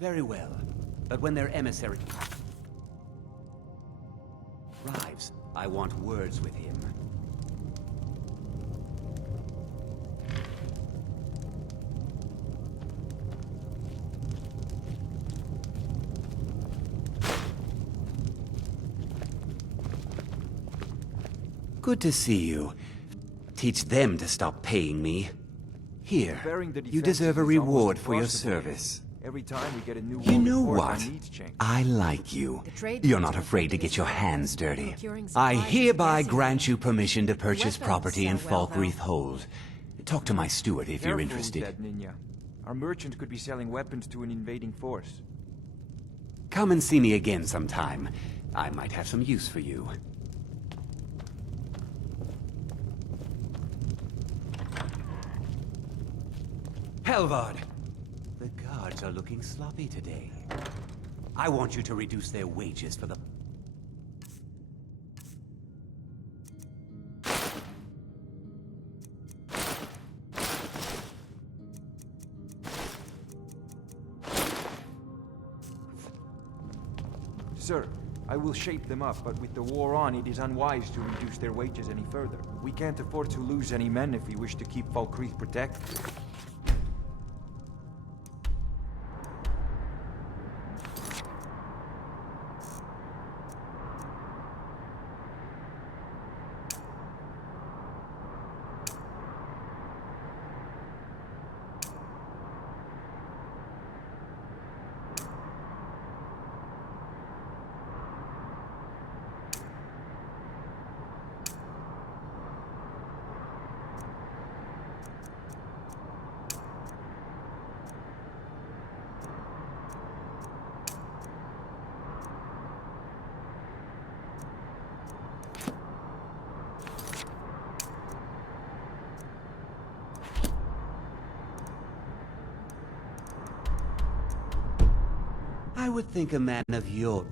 Very well. But when their emissary arrives, I want words with him. Good to see you. Teach them to stop paying me. Here, you deserve a reward for your service. Every time we get a new You know report, our what? needs change. I like you. You're not afraid to get your hands dirty. I hereby grant you permission to purchase property in Falkreath Hold. Talk to my steward if you're Careful, interested. Dead Ninja. Our merchant could be selling weapons to an invading force. Come and see me again sometime. I might have some use for you. Helvard! The guards are looking sloppy today. I want you to reduce their wages for the... Sir, I will shape them up, but with the war on, it is unwise to reduce their wages any further. We can't afford to lose any men if we wish to keep Falkreath protected. I would think a man of your...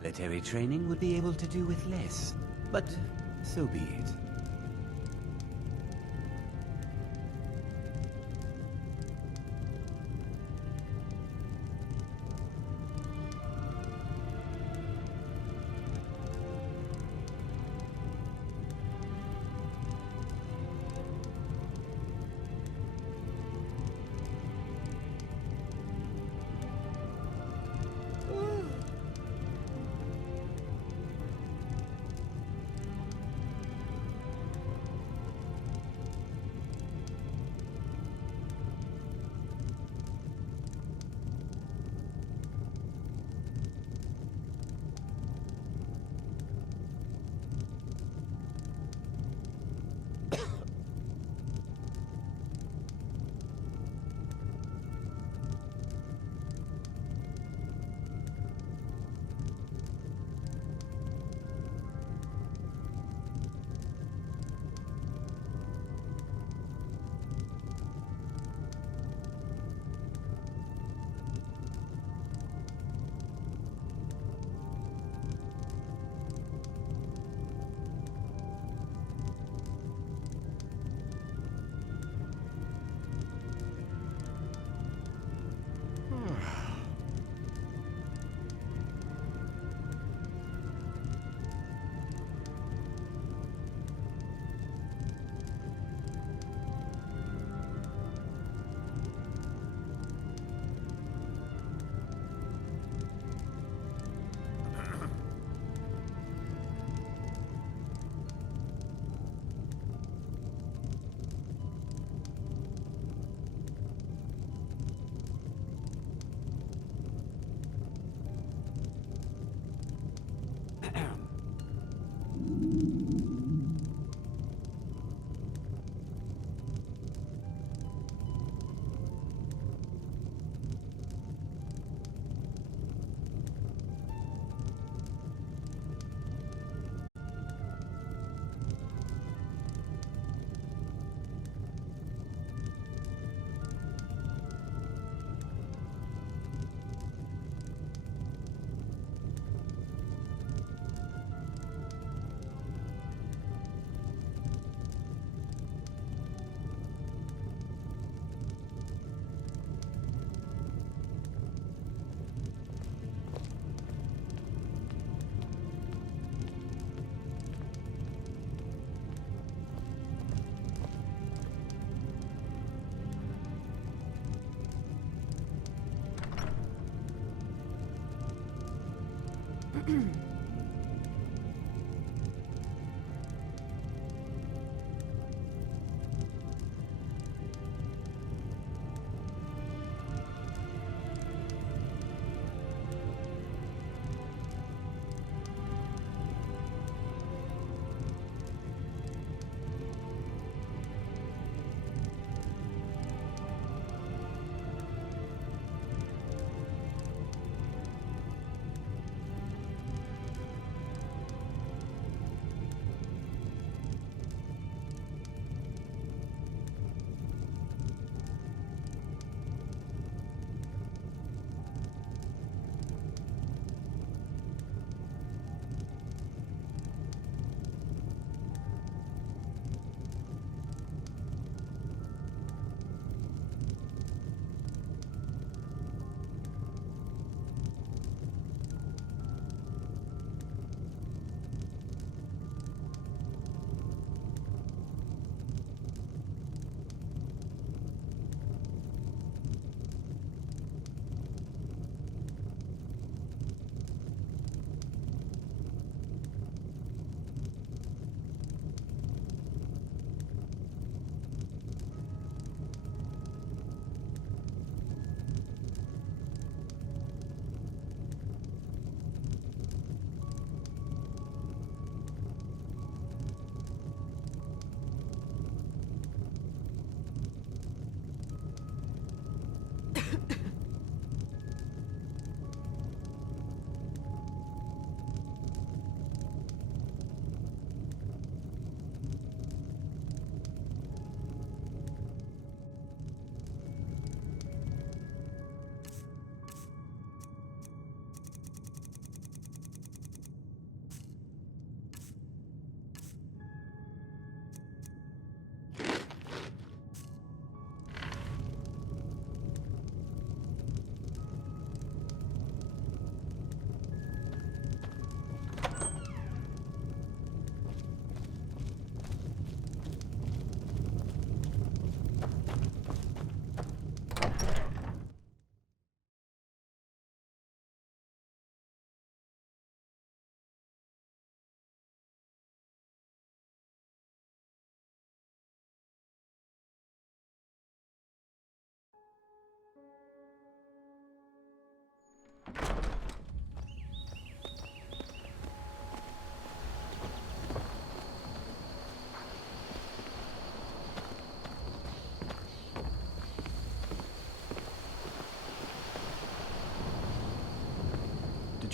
military training would be able to do with less. But so be it.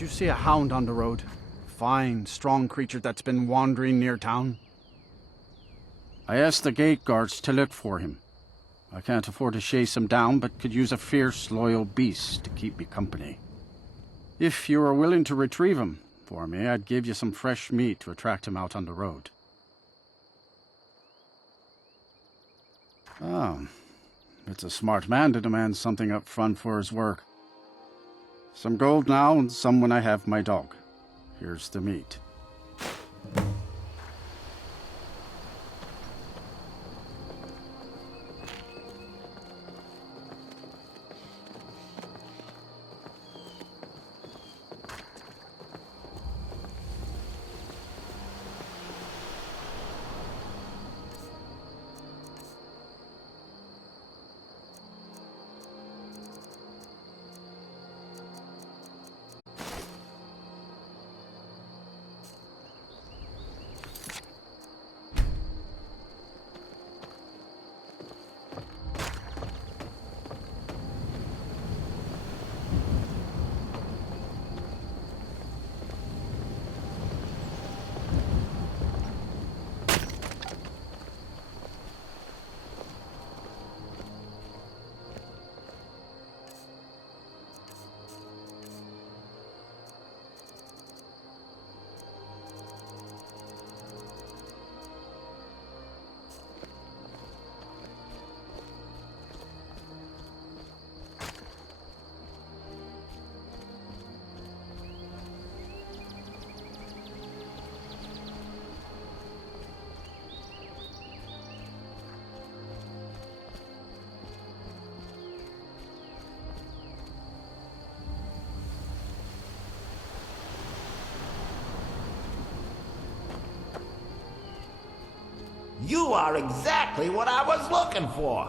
Did you see a hound on the road? Fine, strong creature that's been wandering near town. I asked the gate guards to look for him. I can't afford to chase him down, but could use a fierce, loyal beast to keep me company. If you were willing to retrieve him for me, I'd give you some fresh meat to attract him out on the road. Oh, it's a smart man to demand something up front for his work. Some gold now, and some when I have my dog. Here's the meat. You are exactly what I was looking for.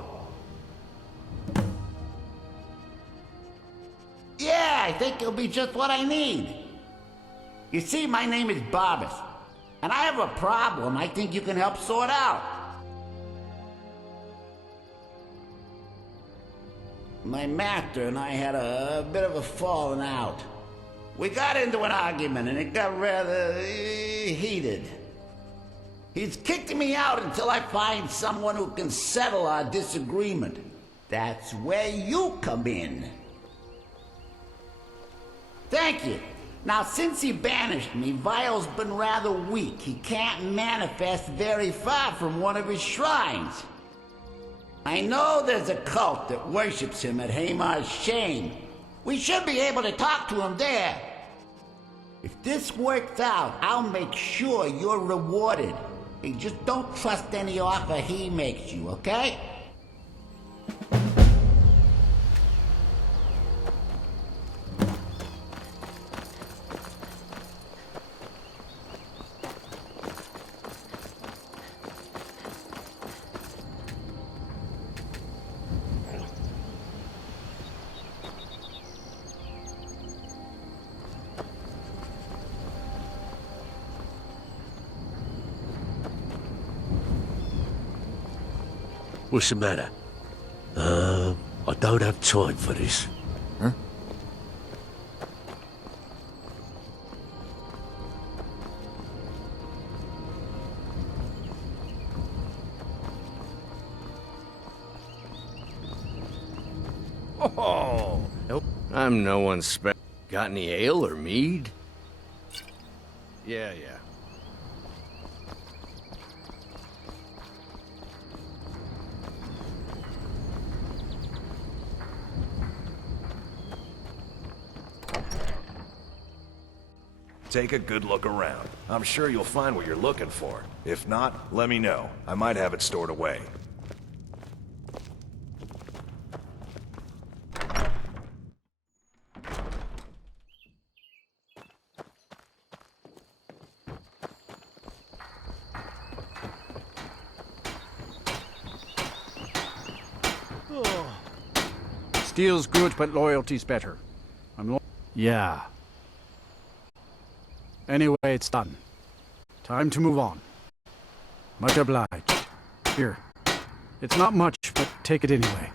Yeah, I think it'll be just what I need. You see, my name is Barbas, and I have a problem I think you can help sort out. My master and I had a bit of a falling out. We got into an argument and it got rather heated. He's kicking me out until I find someone who can settle our disagreement. That's where you come in. Thank you. Now, since he banished me, Vile's been rather weak. He can't manifest very far from one of his shrines. I know there's a cult that worships him at Hamar's Shame. We should be able to talk to him there. If this works out, I'll make sure you're rewarded. Hey, just don't trust any offer he makes you, okay? What's the matter? I don't have time for this. Huh? Oh, nope. I'm no one Got any ale or mead? Yeah. Take a good look around. I'm sure you'll find what you're looking for. If not, let me know. I might have it stored away. Steel's good, but loyalty's better. Yeah. Anyway, it's done. Time to move on. Much obliged. Here. It's not much, but take it anyway.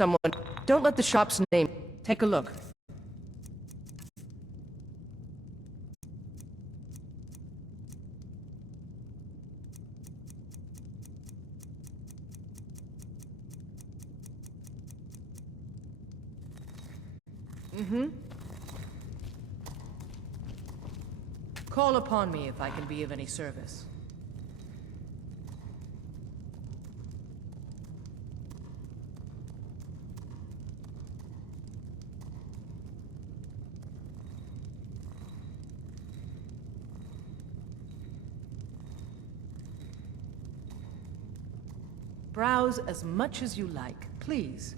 Someone... Don't let the shop's name... Take a look. Call upon me if I can be of any service. Browse as much as you like, please.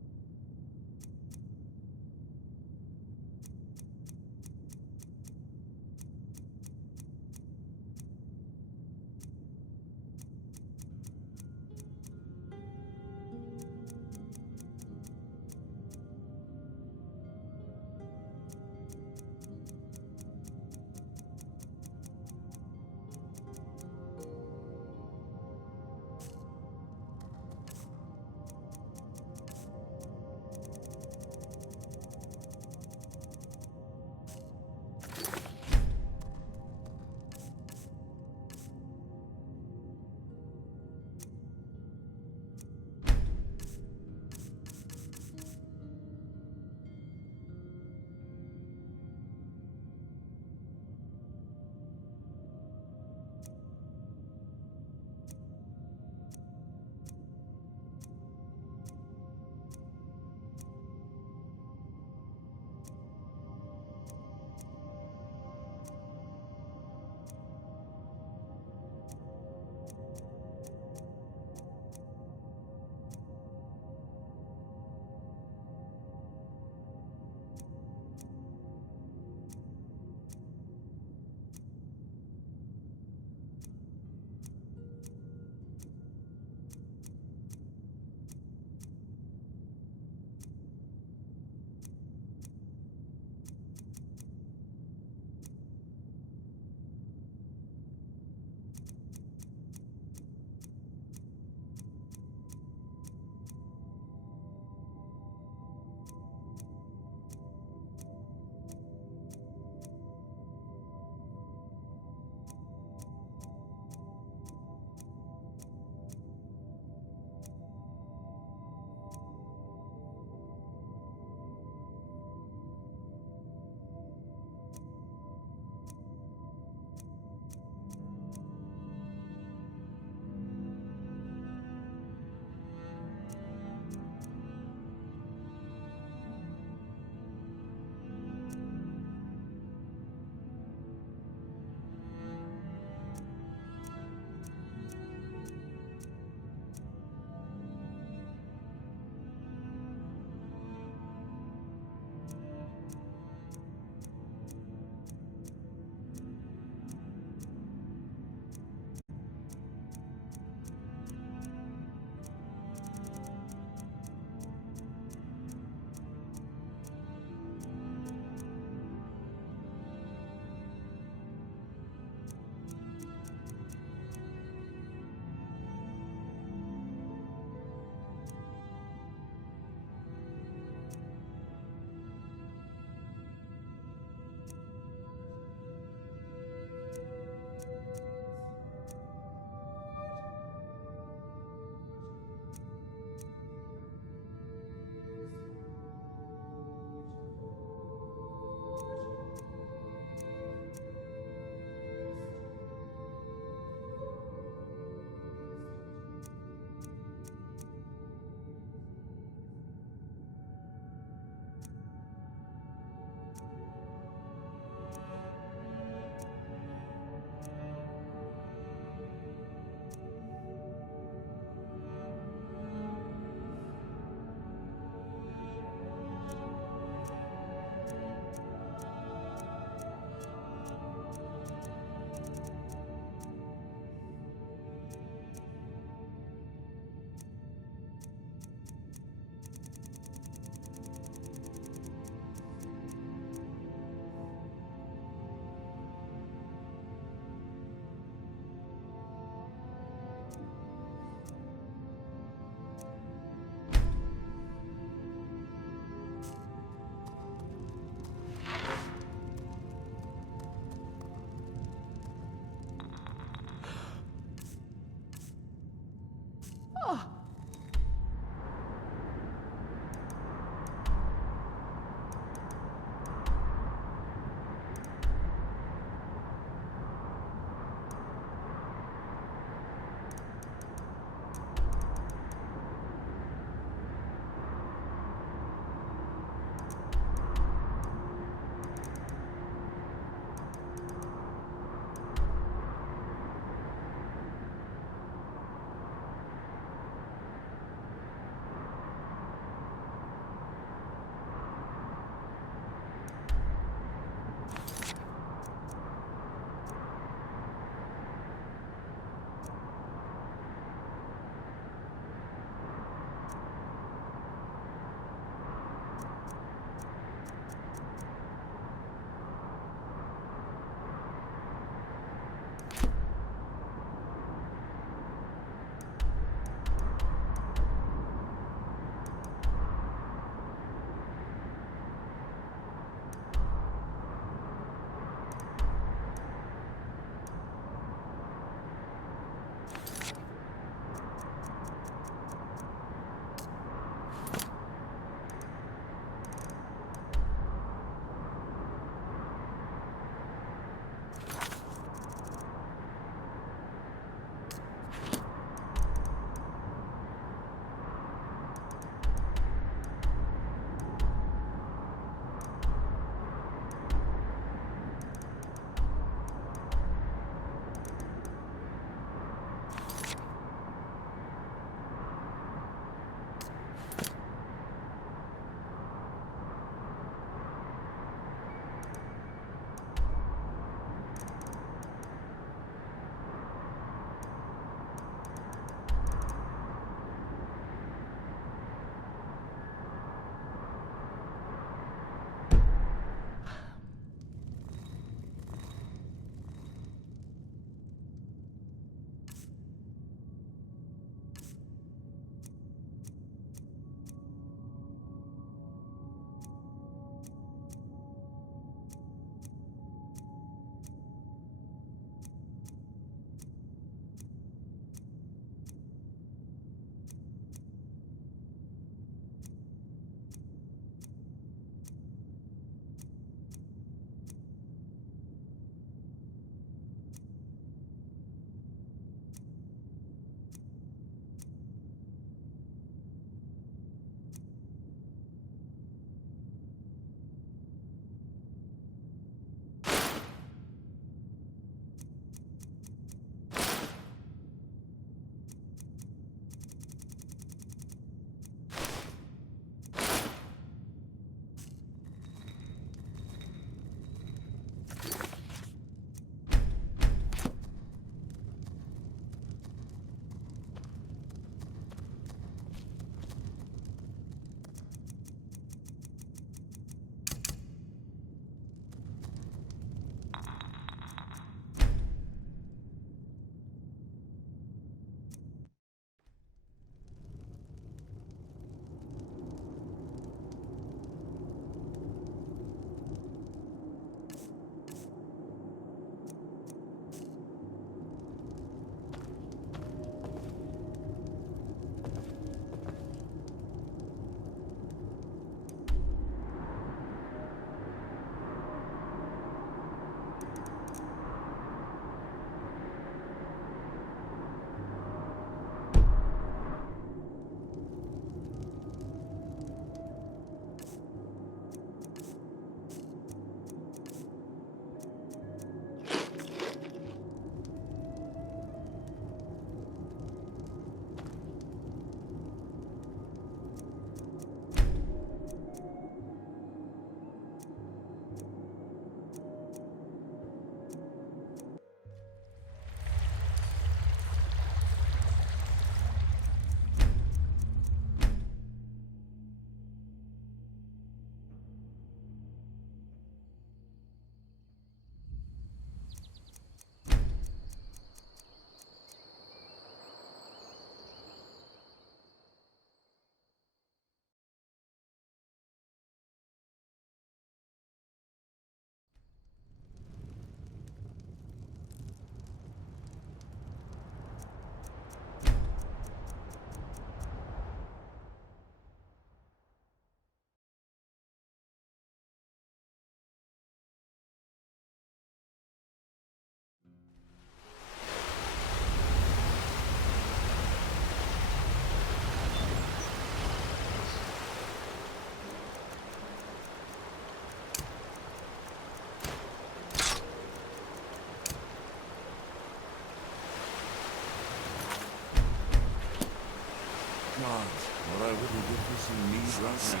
Gods, what I wouldn't give for some mead right now.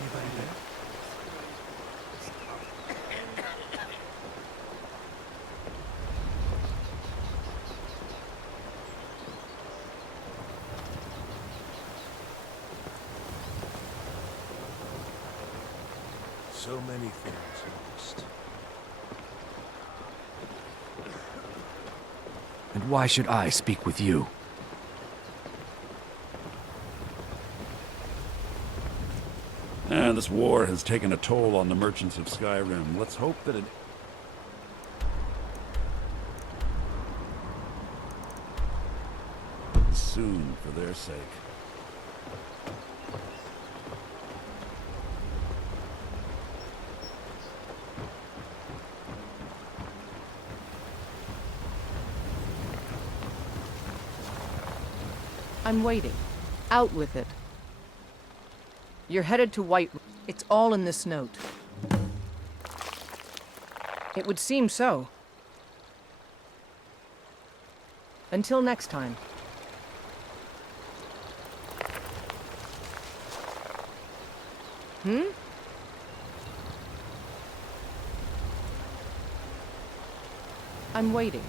Anybody there? So many things lost. And why should I speak with you? This war has taken a toll on the merchants of Skyrim. Let's hope that it... soon, for their sake. I'm waiting. Out with it. You're headed to White... It's all in this note. It would seem so. Until next time. I'm waiting.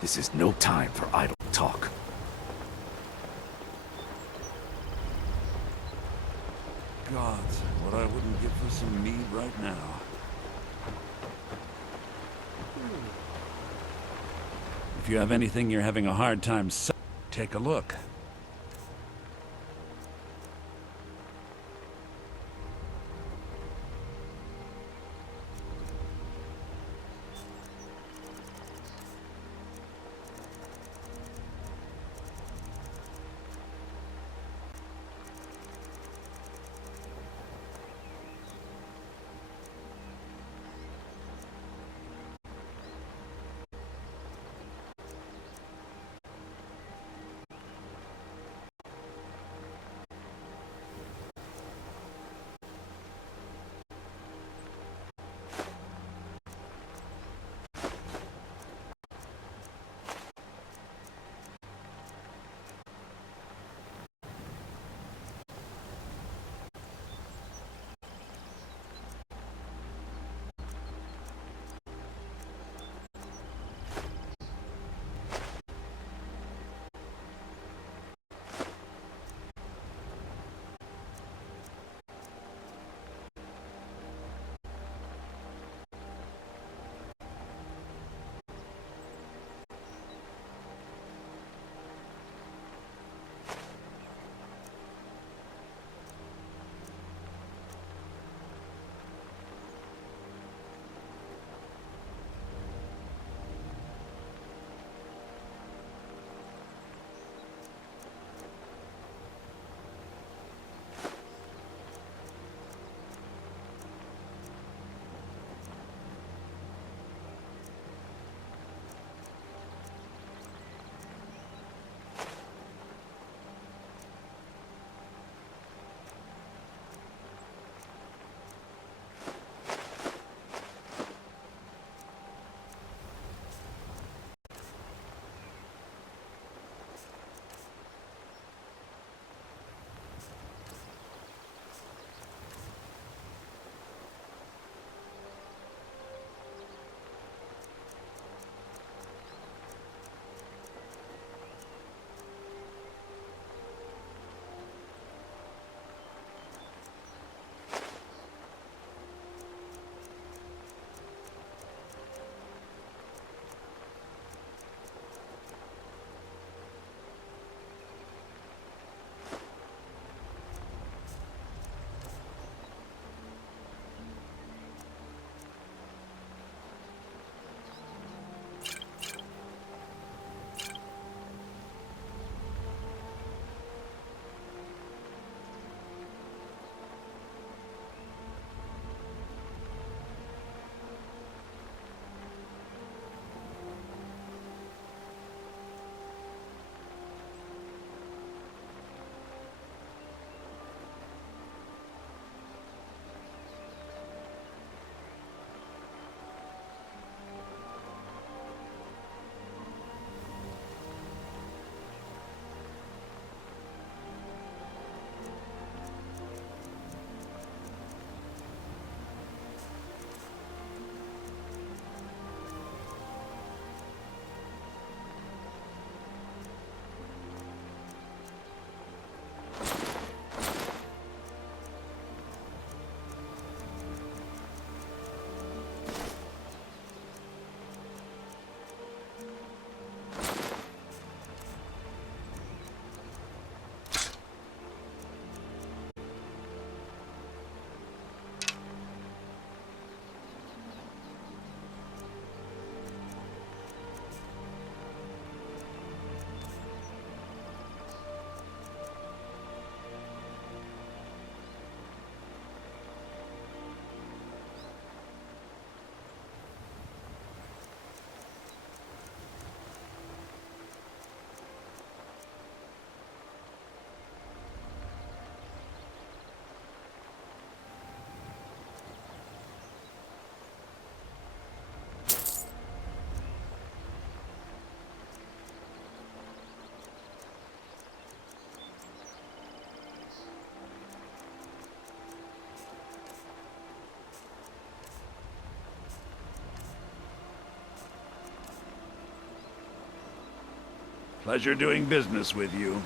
This is no time for idle talk. Gods, what I wouldn't give for some mead right now. If you have anything you're having a hard time take a look. Pleasure doing business with you.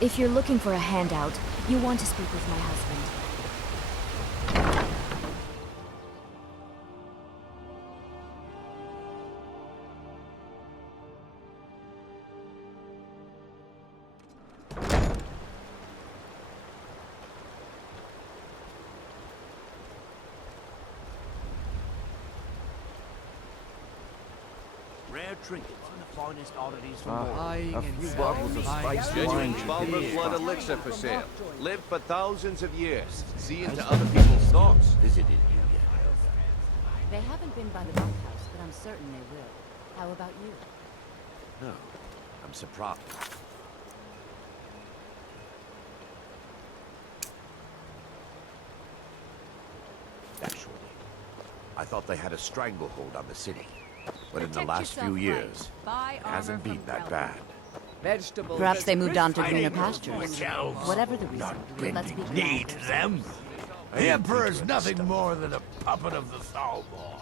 If you're looking for a handout, you want to speak with my husband. Rare trinkets and the finest oddities from A few bottles of spiced wine. Genuine blood elixir for sale. Live for thousands of years. See into other people's thoughts. visited you yet. They haven't been by the bunkhouse, but I'm certain they will. How about you? No, I'm surprised. Actually, I thought they had a stranglehold on the city. But in the last few years, it hasn't been that bad. Perhaps they moved on to greener pastures. Whatever the reason, let's be Need glad. them? The Emperor's nothing more than a puppet of the Thalmor.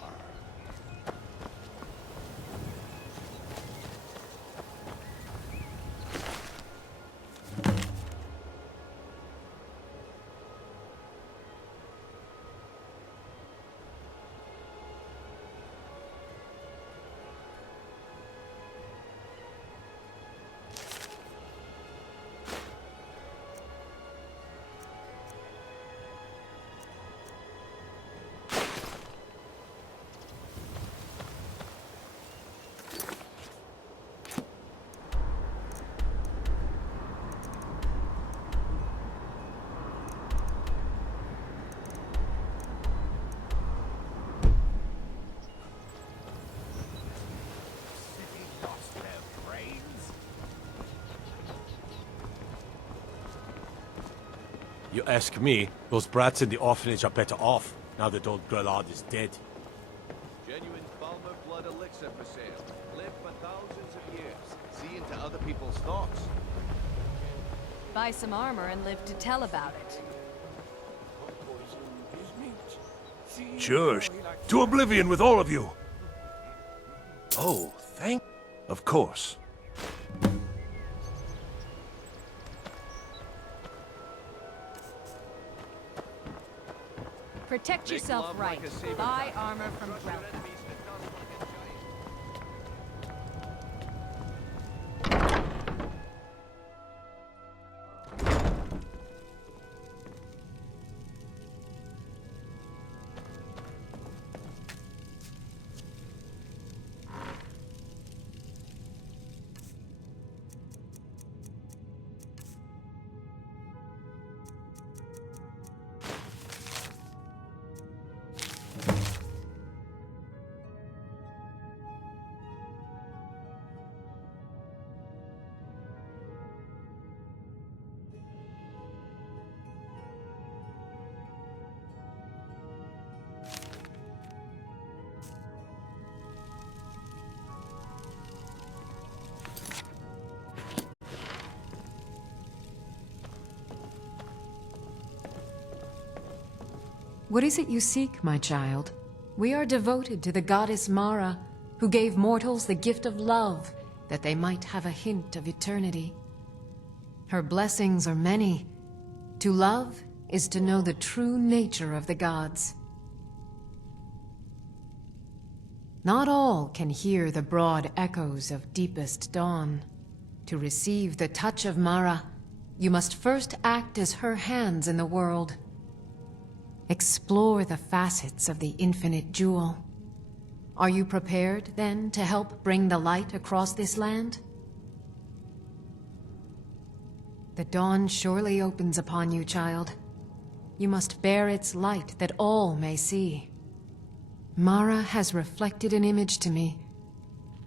You ask me, those brats in the orphanage are better off, now that old Grelard is dead. Genuine Thalmor blood elixir for sale. Live for thousands of years. See into other people's thoughts. Buy some armor and live to tell about it. Sure. To oblivion with all of you. Oh, thank... Of course. Protect Make yourself love right. like a saber Buy cut. armor from Crush your Grelod. enemies in the dust like a giant. What is it you seek, my child? We are devoted to the goddess Mara, who gave mortals the gift of love, that they might have a hint of eternity. Her blessings are many. To love is to know the true nature of the gods. Not all can hear the broad echoes of deepest dawn. To receive the touch of Mara, you must first act as her hands in the world. Explore the facets of the infinite jewel. Are you prepared, then, to help bring the light across this land? The dawn surely opens upon you, child. You must bear its light that all may see. Mara has reflected an image to me.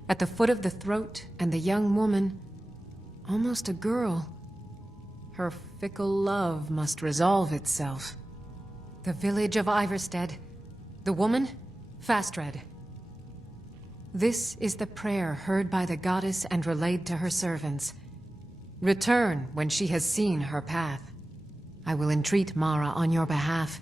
At the foot of the throat, and the young woman, almost a girl. Her fickle love must resolve itself. The village of Iverstead. The woman, Fastred. This is the prayer heard by the goddess and relayed to her servants. Return when she has seen her path. I will entreat Mara on your behalf.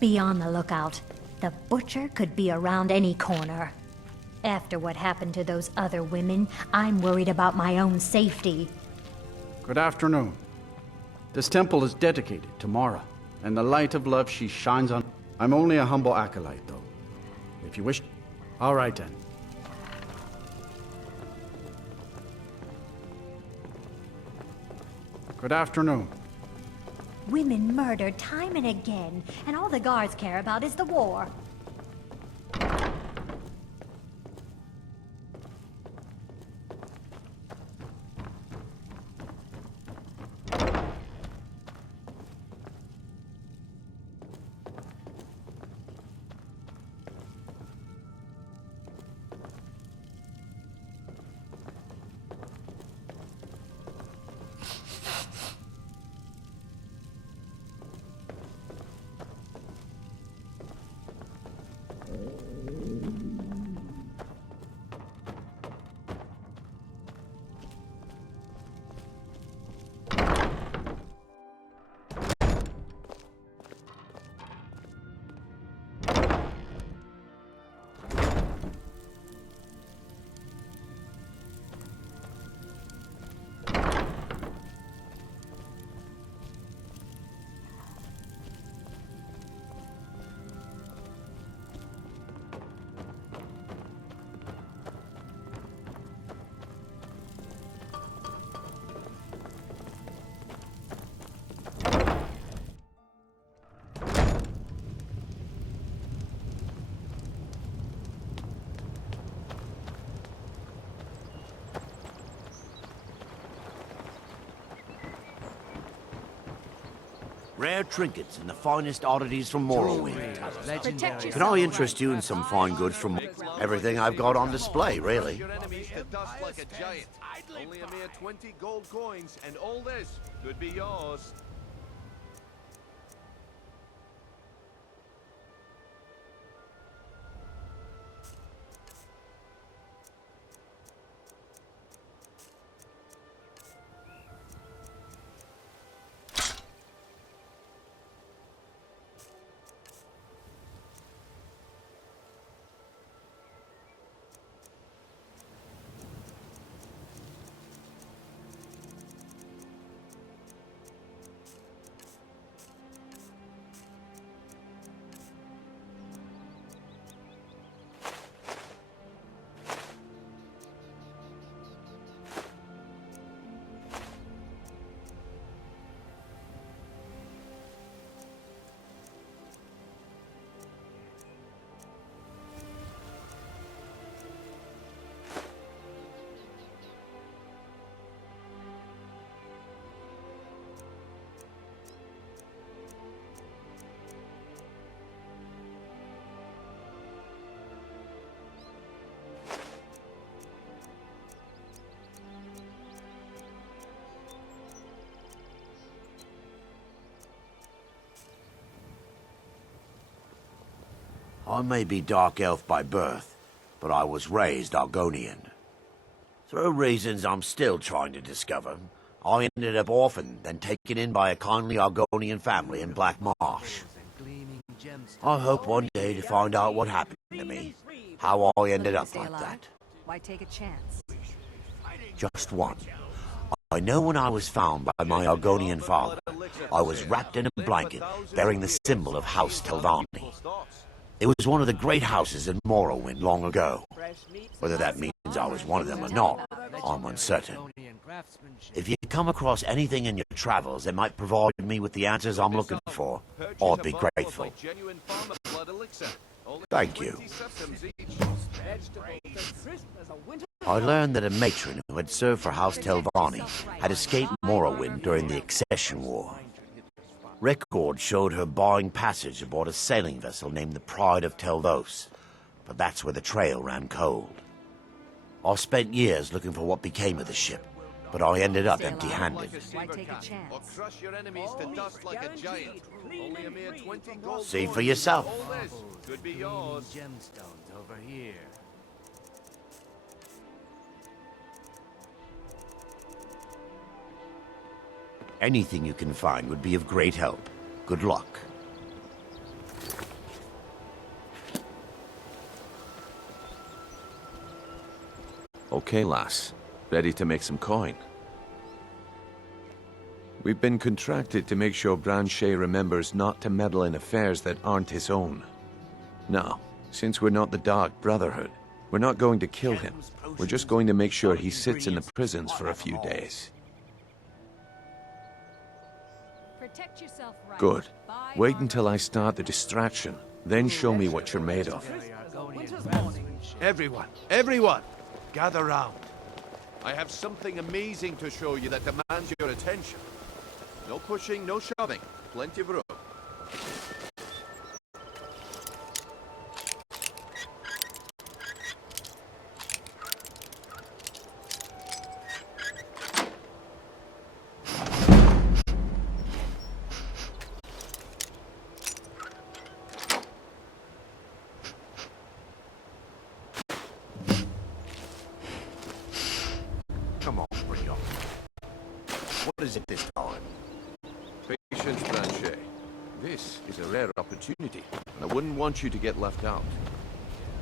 Be on the lookout. The butcher could be around any corner. After what happened to those other women, I'm worried about my own safety. Good afternoon. This temple is dedicated to Mara, and the light of love she shines on. I'm only a humble acolyte, though. If you wish... All right, then. Good afternoon. Women murdered time and again, and all the guards care about is the war. Rare trinkets and the finest oddities from Morrowind. Protect Can I interest you in some fine goods from everything I've got on display, really? Your enemies to dust like a giant. Only a mere 20 gold coins, and all this could be yours. I may be Dark Elf by birth, but I was raised Argonian. Through reasons I'm still trying to discover, I ended up orphaned, then taken in by a kindly Argonian family in Black Marsh. I hope one day to find out what happened to me, how I ended up like that. Why take a chance? Just one. I know when I was found by my Argonian father, I was wrapped in a blanket bearing the symbol of House Telvanni. It was one of the great houses in Morrowind long ago. Whether that means I was one of them or not, I'm uncertain. If you come across anything in your travels that might provide me with the answers I'm looking for, I'd be grateful. Thank you. I learned that a matron who had served for House Telvanni had escaped Morrowind during the Accession War. Record showed her buying passage aboard a sailing vessel named the Pride of Telvos, but that's where the trail ran cold. I spent years looking for what became of the ship, but I ended up empty-handed. Why take a chance? Or crush your enemies to dust like a giant. Only a mere 20 gold. See for yourself. All this could be yours. Gemstones over here. Anything you can find would be of great help. Good luck. Okay, lass. Ready to make some coin? We've been contracted to make sure Branchet remembers not to meddle in affairs that aren't his own. Now, since we're not the Dark Brotherhood, we're not going to kill him. We're just going to make sure he sits in the prisons for a few days. Protect yourself right. Good. Wait until I start the distraction, then show me what you're made of. Everyone, gather round. I have something amazing to show you that demands your attention. No pushing, no shoving. Plenty of room. What is it this time? Patience, Blanchet. This is a rare opportunity, and I wouldn't want you to get left out.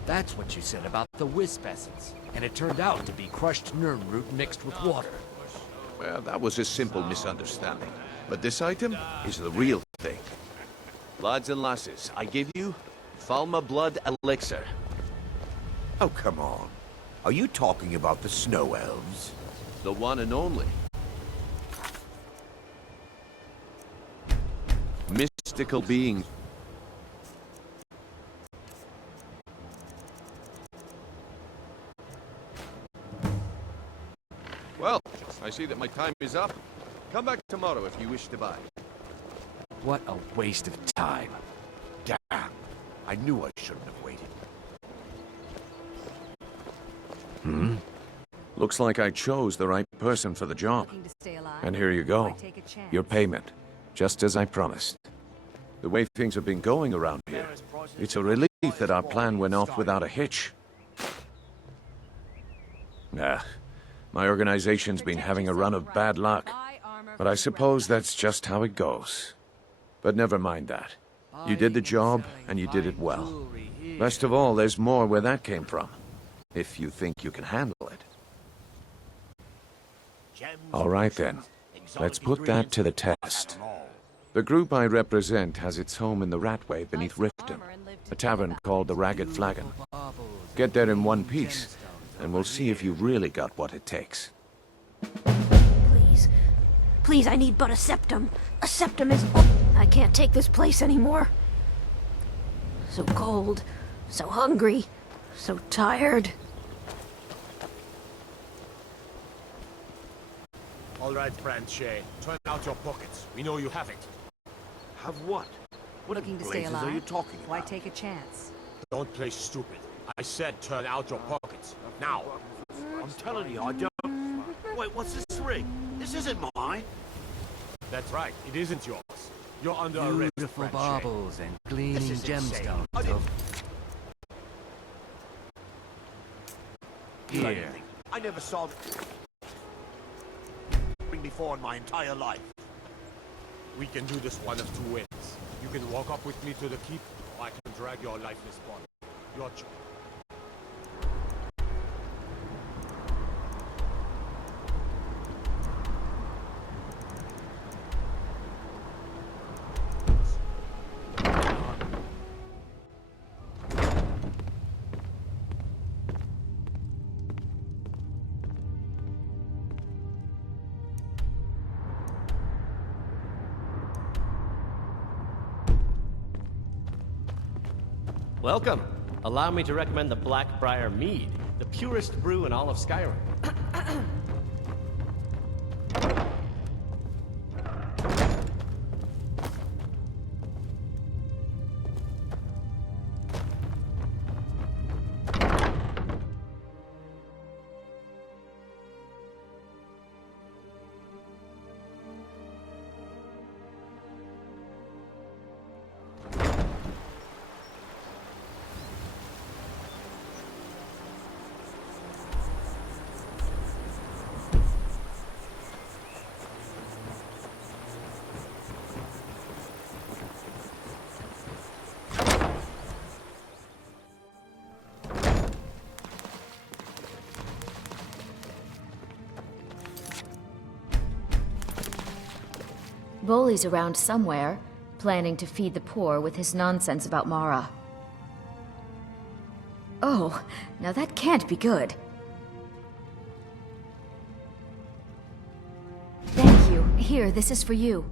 That's what you said about the wisp essence, and it turned out to be crushed nirnroot mixed with water. Well, that was a simple misunderstanding. But this item is the real thing. Lads and lasses, I give you Falma Blood Elixir. Oh, come on. Are you talking about the Snow Elves? The one and only. Mystical beings. Well, I see that my time is up. Come back tomorrow if you wish to buy. What a waste of time. Damn. I knew I shouldn't have waited. Looks like I chose the right person for the job. Looking to stay alive? And here you go. Why take a chance? Your payment. Just as I promised. The way things have been going around here, it's a relief that our plan went off without a hitch. Nah, my organization's been having a run of bad luck. But I suppose that's just how it goes. But never mind that. You did the job, and you did it well. Best of all, there's more where that came from. If you think you can handle it. All right then. Let's put that to the test. The group I represent has its home in the Ratway beneath Riften, a tavern called the Ragged Flagon. Get there in one piece, and we'll see if you've really got what it takes. Please. Please, I need but a septum. A septum is... I can't take this place anymore. So cold. So hungry. So tired. All right, Branchet. Turn out your pockets. We know you have it. Have what? What Looking to stay blazes alive? are you talking Why about? take a chance? Don't play stupid. I said turn out your pockets. Now. I'm telling you, I don't... Wait, what's this ring? This isn't mine. That's right. It isn't yours. You're under arrest, Beautiful Branchet. baubles and gleaming This is insane. gemstones. Here. I never saw before in my entire life. We can do this one of two ways. You can walk up with me to the keep, or I can drag your lifeless body. Your choice. Welcome. Allow me to recommend the Blackbriar Mead, the purest brew in all of Skyrim. Boley's around somewhere, planning to feed the poor with his nonsense about Mara. Oh, now that can't be good. Thank you. Here, this is for you.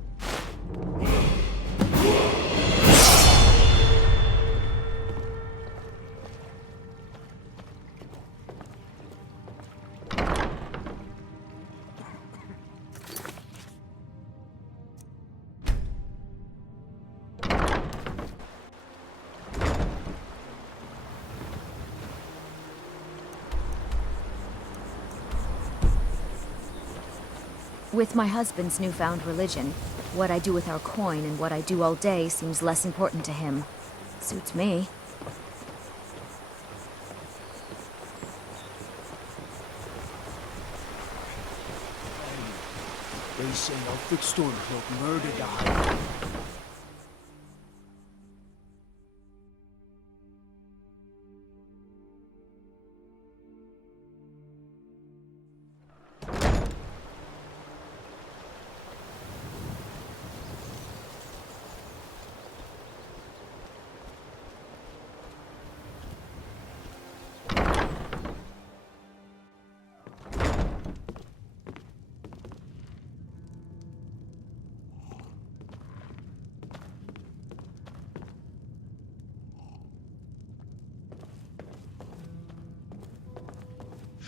With my husband's newfound religion, what I do with our coin and what I do all day seems less important to him. Suits me. They say no fixed order help murder die.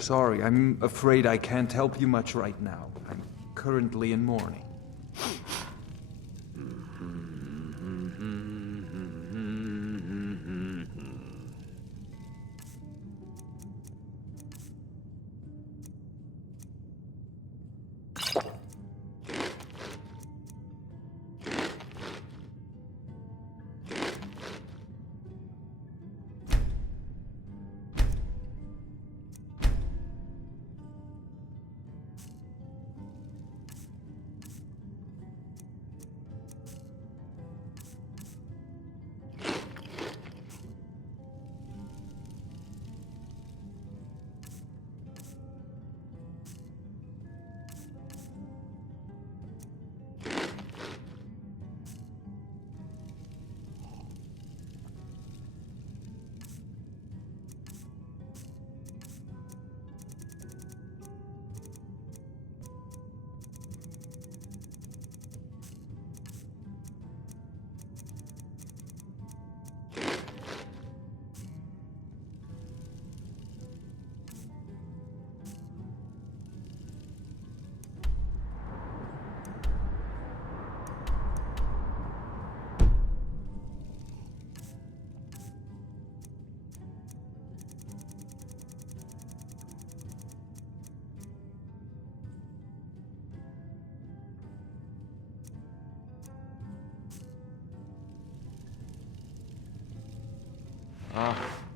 Sorry, I'm afraid I can't help you much right now. I'm currently in mourning.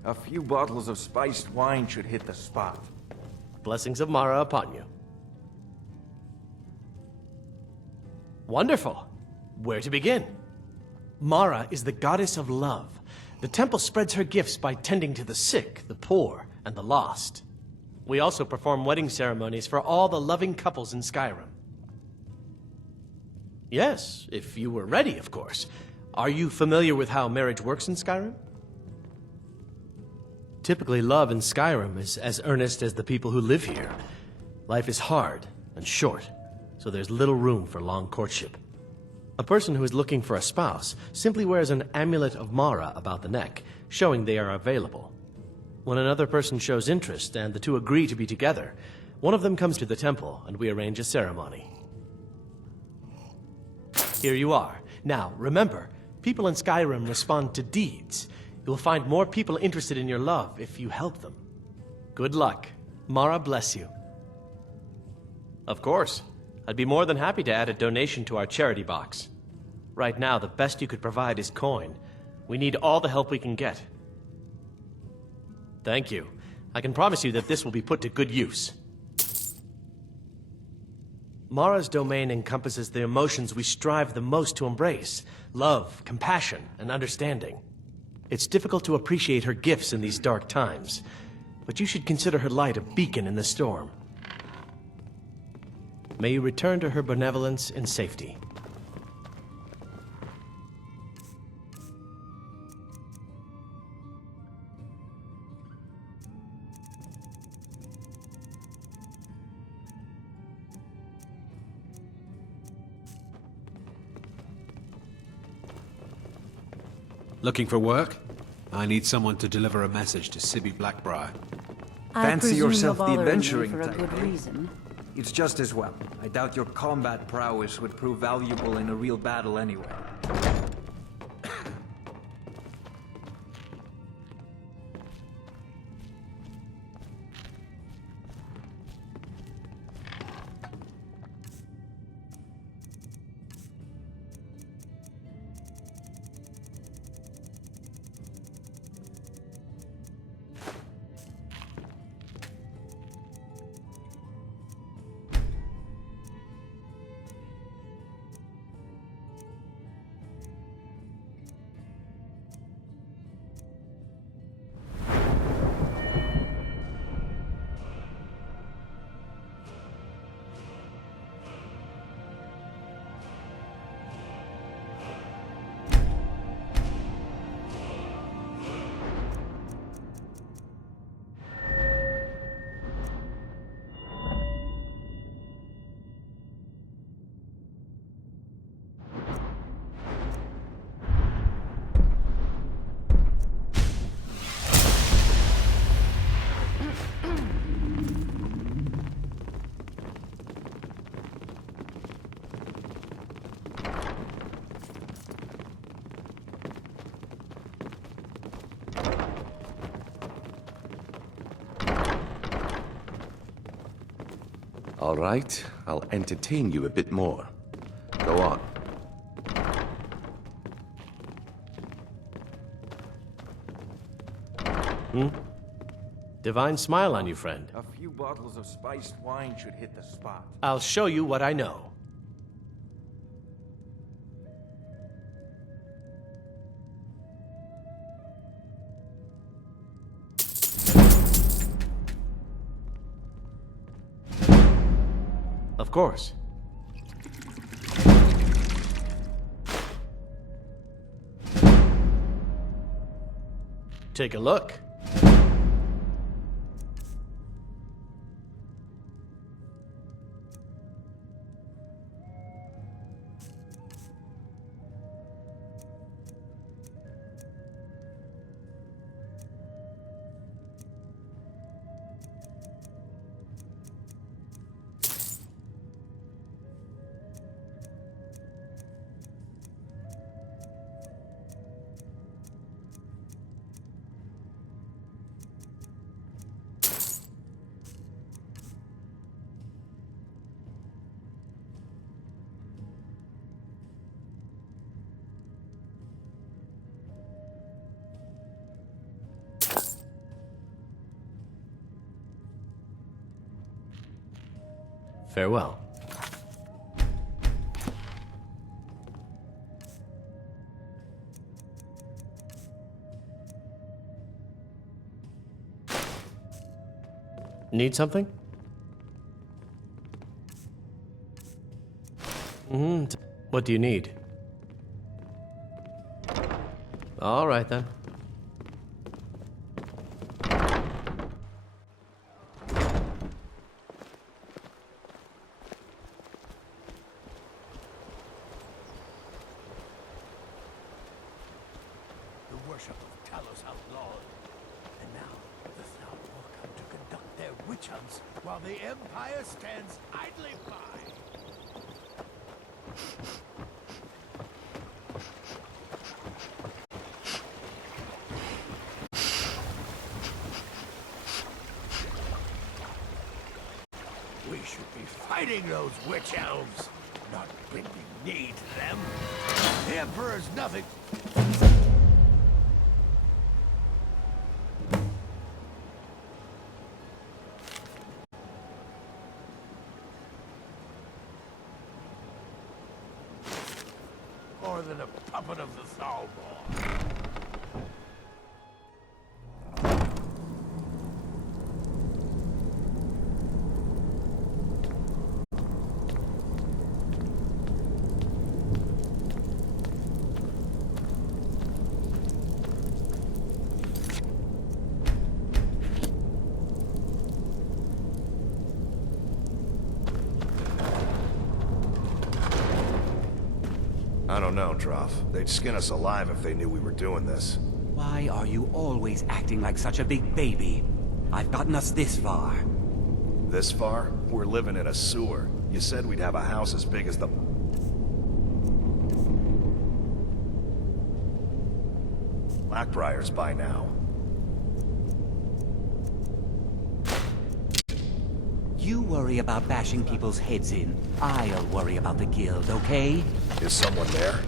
A few bottles of spiced wine should hit the spot. Blessings of Mara upon you. Wonderful. Where to begin? Mara is the goddess of love. The temple spreads her gifts by tending to the sick, the poor, and the lost. We also perform wedding ceremonies for all the loving couples in Skyrim. Yes, if you were ready, of course. Are you familiar with how marriage works in Skyrim? Typically, love in Skyrim is as earnest as the people who live here. Life is hard and short, so there's little room for long courtship. A person who is looking for a spouse simply wears an amulet of Mara about the neck, showing they are available. When another person shows interest and the two agree to be together, one of them comes to the temple and we arrange a ceremony. Here you are. Now, remember, people in Skyrim respond to deeds. You'll find more people interested in your love if you help them. Good luck. Mara bless you. Of course. I'd be more than happy to add a donation to our charity box. Right now, the best you could provide is coin. We need all the help we can get. Thank you. I can promise you that this will be put to good use. Mara's domain encompasses the emotions we strive the most to embrace: love, compassion, and understanding. It's difficult to appreciate her gifts in these dark times, but you should consider her light a beacon in the storm. May you return to her benevolence in safety. Looking for work? I need someone to deliver a message to Sibby Blackbriar. Fancy yourself the adventuring for a type, good eh? reason. It's just as well. I doubt your combat prowess would prove valuable in a real battle anyway. All right, I'll entertain you a bit more. Go on. Divine smile on you, friend. A few bottles of spiced wine should hit the spot. I'll show you what I know. Of course. Take a look. Farewell. Need something? What do you need? All right, then. The worship of Talos outlawed. And now, the Thou will come to conduct their witch hunts while the Empire stands idly by. We should be fighting those witch elves, not bending knee to them. The Emperor's nothing. More than a puppet of the Thalmor. I don't know, Droff. They'd skin us alive if they knew we were doing this. Why are you always acting like such a big baby? I've gotten us this far. This far? We're living in a sewer. You said we'd have a house as big as the... Blackbriars by now. You worry about bashing people's heads in. I'll worry about the guild, okay? Is someone there?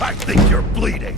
I think you're bleeding.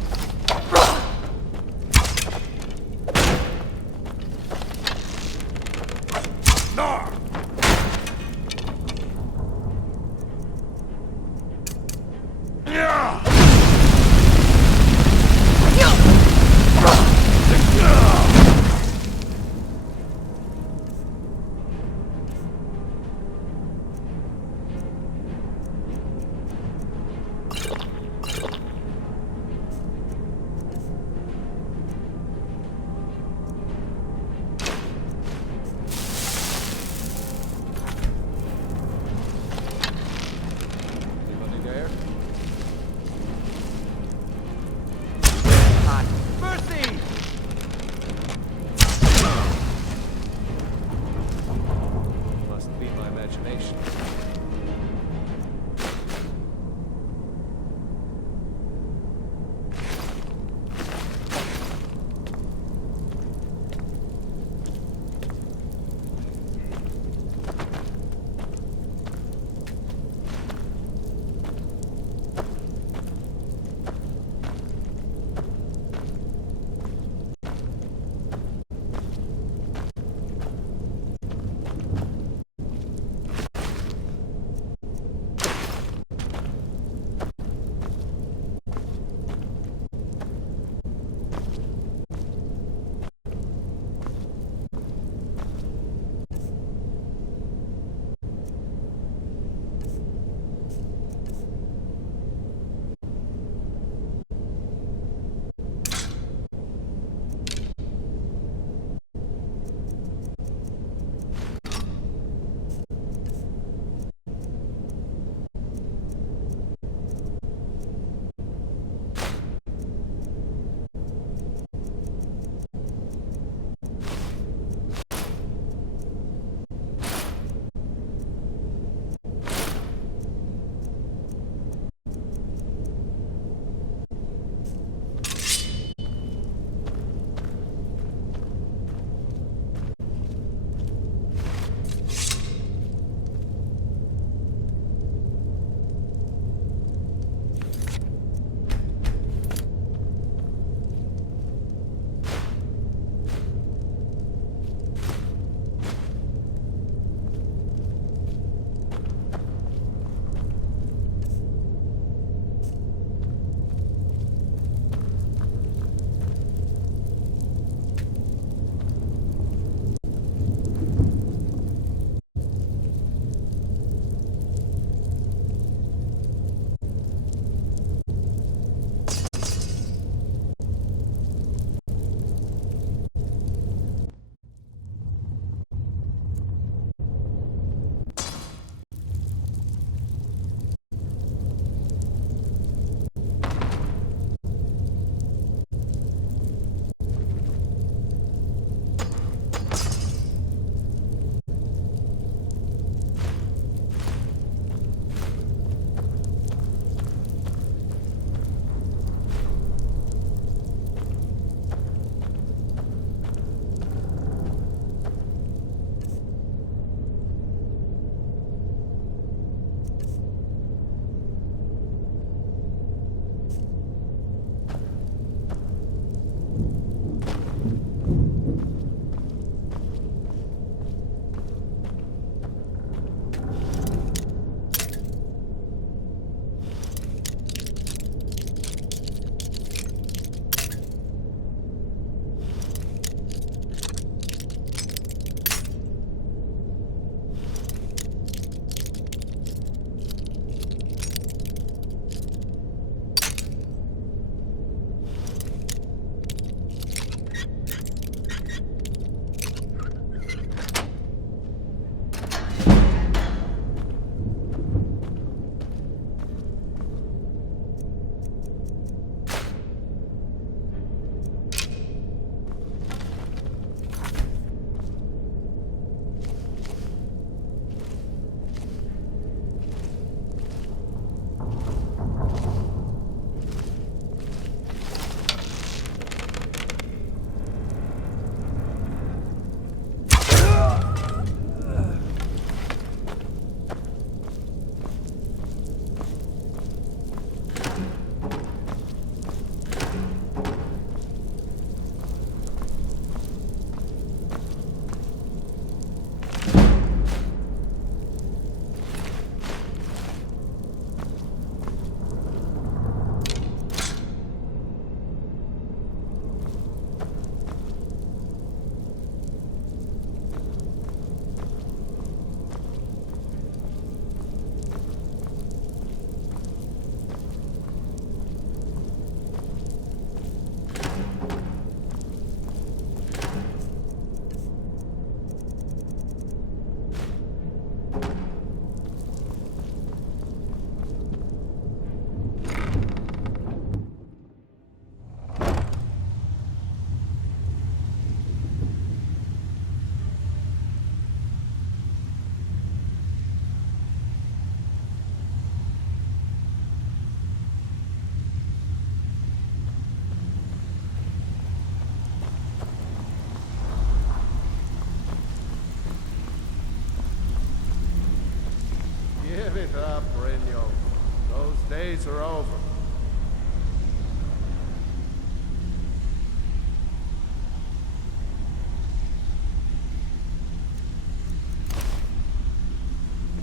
days are over.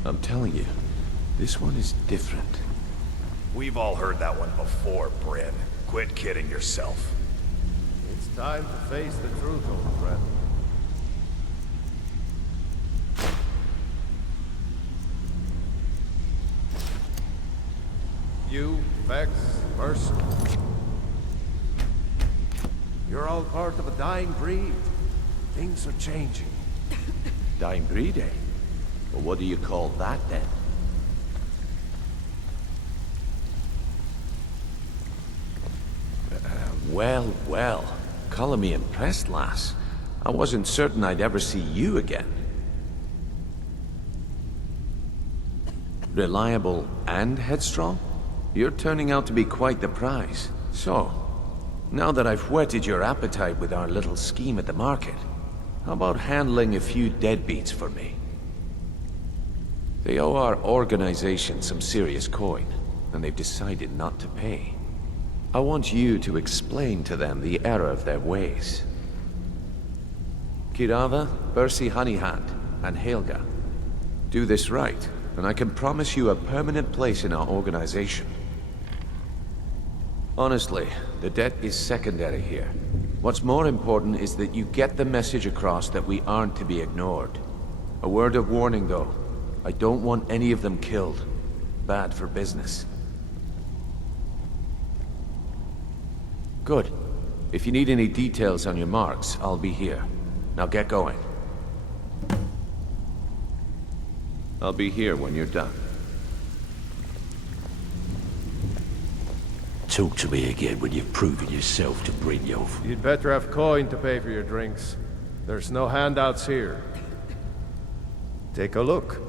I'm telling you, this one is different. We've all heard that one before, Bryn. Quit kidding yourself. It's time to face the truth, old friend. You, Vex, Mercer. You're all part of a dying breed. Things are changing. Dying breed, eh? Well, what do you call that, then? Well, well. Calling me impressed, lass. I wasn't certain I'd ever see you again. Reliable and headstrong? You're turning out to be quite the prize. So, now that I've whetted your appetite with our little scheme at the market, how about handling a few deadbeats for me? They owe our organization some serious coin, and they've decided not to pay. I want you to explain to them the error of their ways. Kirava, Bersi Honeyhand, and Helga. Do this right, and I can promise you a permanent place in our organization. Honestly, the debt is secondary here. What's more important is that you get the message across that we aren't to be ignored. A word of warning, though. I don't want any of them killed. Bad for business. Good. If you need any details on your marks, I'll be here. Now get going. I'll be here when you're done. Talk to me again when you've proven yourself to Brynjolf. You'd better have coin to pay for your drinks. There's no handouts here. Take a look.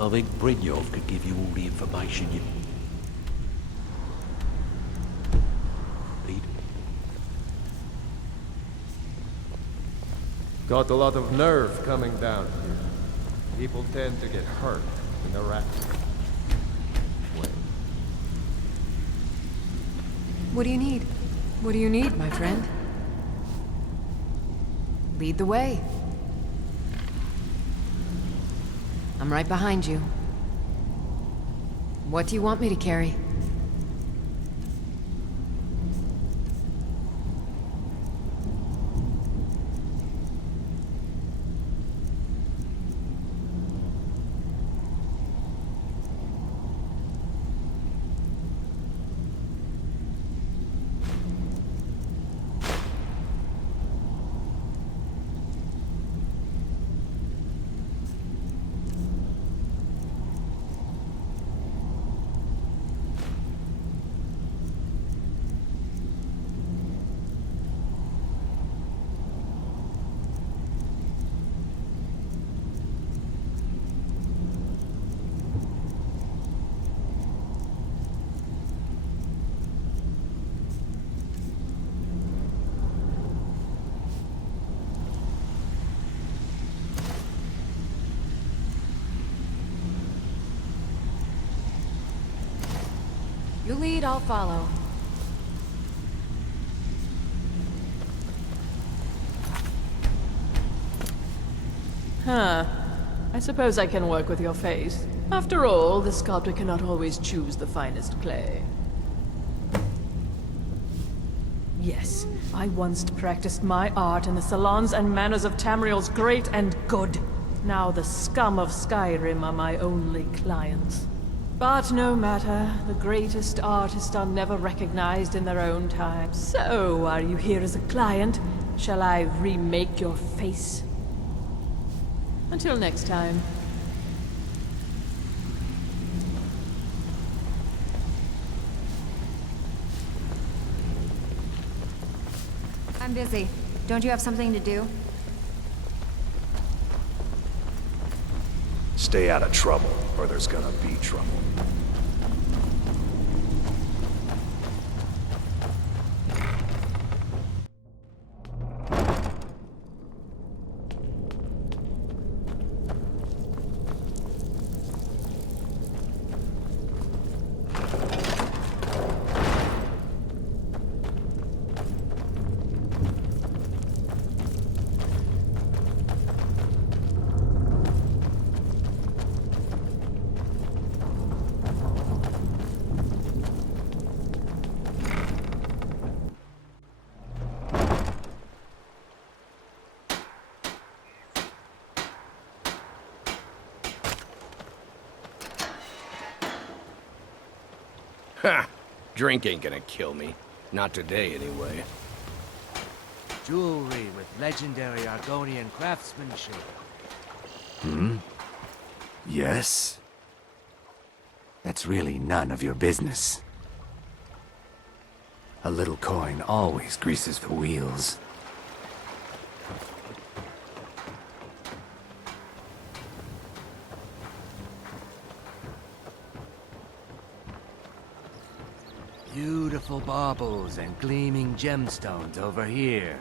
I think Brynjolf could give you all the information you need. Got a lot of nerve coming down here. People tend to get hurt in the rat. What do you need? What do you need, my friend? Lead the way. I'm right behind you. What do you want me to carry? You lead, I'll follow. Huh. I suppose I can work with your face. After all, the sculptor cannot always choose the finest clay. Yes, I once practiced my art in the salons and manners of Tamriel's great and good. Now the scum of Skyrim are my only clients. But no matter, the greatest artists are never recognized in their own time. So, are you here as a client? Shall I remake your face? Until next time. I'm busy. Don't you have something to do? Stay out of trouble, or there's gonna be trouble. Ha! Drink ain't gonna kill me. Not today, anyway. Jewelry with legendary Argonian craftsmanship. Yes? That's really none of your business. A little coin always greases the wheels. Beautiful baubles and gleaming gemstones over here.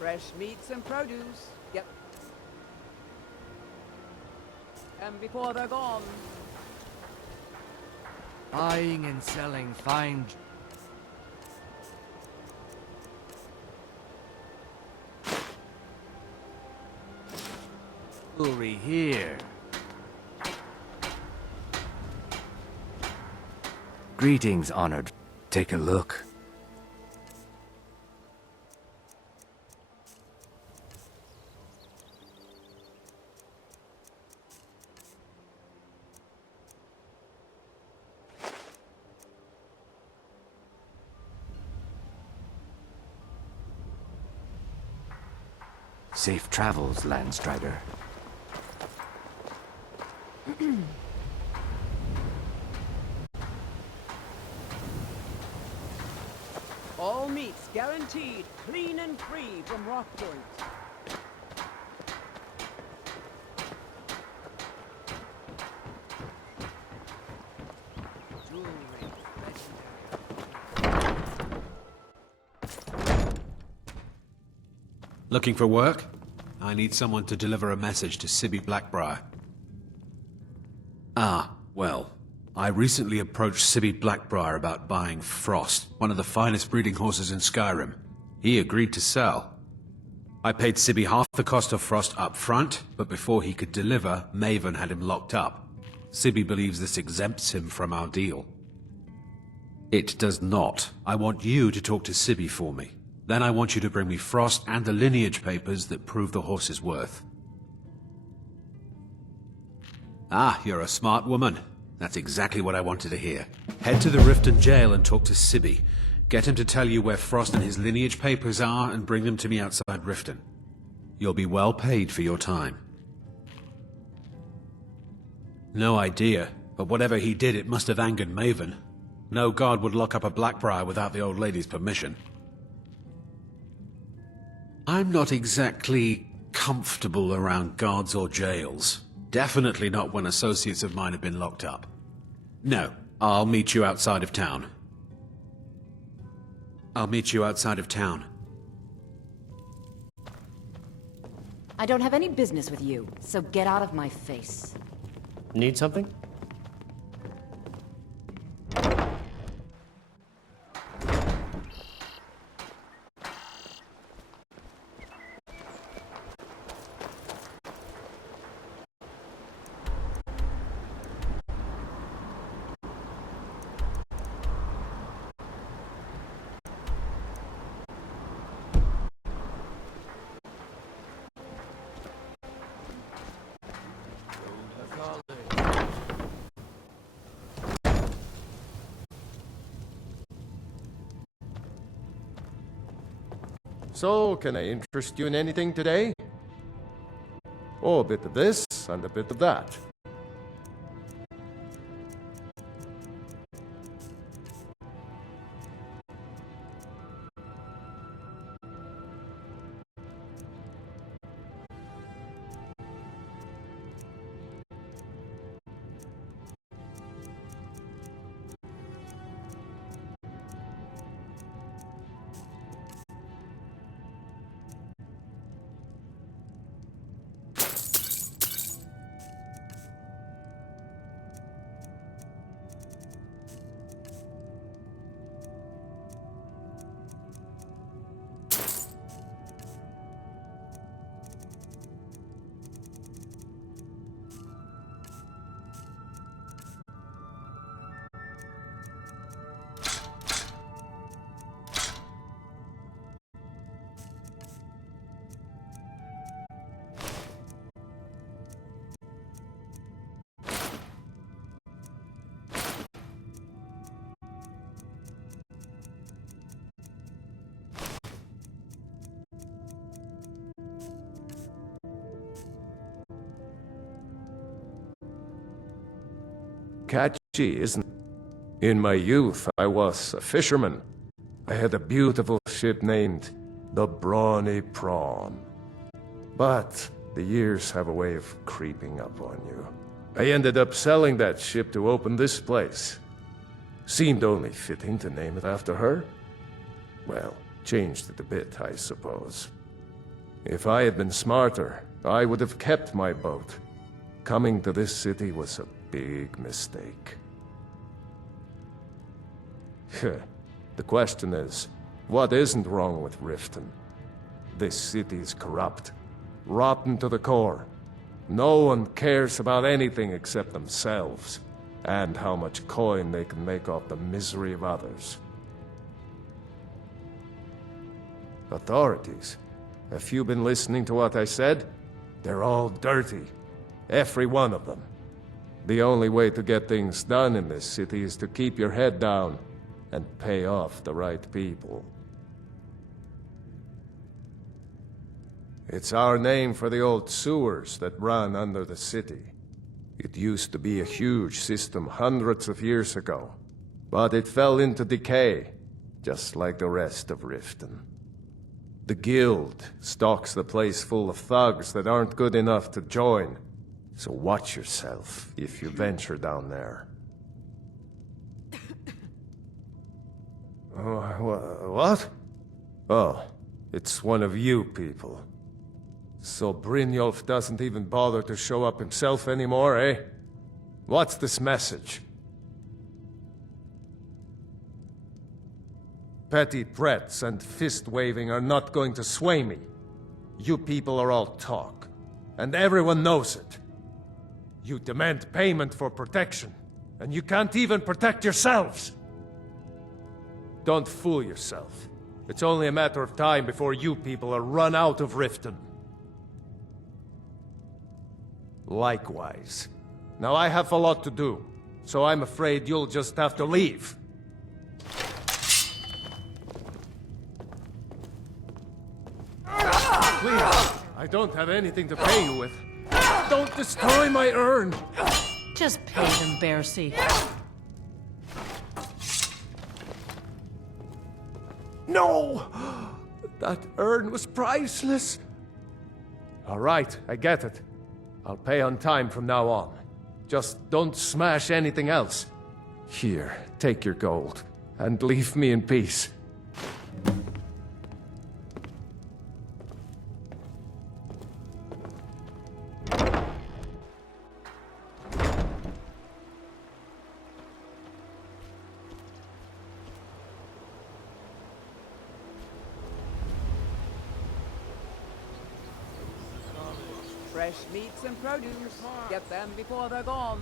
Fresh meats and produce. Yep. And before they're gone. Buying and selling fine... jewelry here. Greetings, honored. Take a look. Safe travels, Landstrider. All meats guaranteed clean and free from rock joints. Looking for work? I need someone to deliver a message to Sibby Blackbriar. Ah, well, I recently approached Sibby Blackbriar about buying Frost, one of the finest breeding horses in Skyrim. He agreed to sell. I paid Sibby half the cost of Frost up front, but before he could deliver, Maven had him locked up. Sibby believes this exempts him from our deal. It does not. I want you to talk to Sibby for me. Then I want you to bring me Frost and the lineage papers that prove the horse's worth. Ah, you're a smart woman. That's exactly what I wanted to hear. Head to the Riften jail and talk to Sibby. Get him to tell you where Frost and his lineage papers are and bring them to me outside Riften. You'll be well paid for your time. No idea, but whatever he did, it must have angered Maven. No guard would lock up a Blackbriar without the old lady's permission. I'm not exactly comfortable around guards or jails. Definitely not when associates of mine have been locked up. No, I'll meet you outside of town. I'll meet you outside of town. I don't have any business with you, so get out of my face. Need something? So, can I interest you in anything today? Oh, a bit of this and a bit of that. Catchy, isn't it? In my youth, I was a fisherman. I had a beautiful ship named the Brawny Prawn. But the years have a way of creeping up on you. I ended up selling that ship to open this place. Seemed only fitting to name it after her. Well, changed it a bit, I suppose. If I had been smarter, I would have kept my boat. Coming to this city was a big mistake. The question is, what isn't wrong with Riften? This city's corrupt, rotten to the core. No one cares about anything except themselves, and how much coin they can make off the misery of others. Authorities, have you been listening to what I said? They're all dirty. Every one of them. The only way to get things done in this city is to keep your head down and pay off the right people. It's our name for the old sewers that run under the city. It used to be a huge system hundreds of years ago, but it fell into decay, just like the rest of Riften. The guild stocks the place full of thugs that aren't good enough to join. So watch yourself if you venture down there. What? Oh, it's one of you people. So Brynjolf doesn't even bother to show up himself anymore, eh? What's this message? Petty threats and fist-waving are not going to sway me. You people are all talk, and everyone knows it. You demand payment for protection, and you can't even protect yourselves! Don't fool yourself. It's only a matter of time before you people are run out of Riften. Likewise. Now I have a lot to do, so I'm afraid you'll just have to leave. Please, I don't have anything to pay you with. Don't destroy my urn! Just pay them, Bercy. No! That urn was priceless. All right, I get it. I'll pay on time from now on. Just don't smash anything else. Here, take your gold, and leave me in peace. Fresh meats and produce. Get them before they're gone.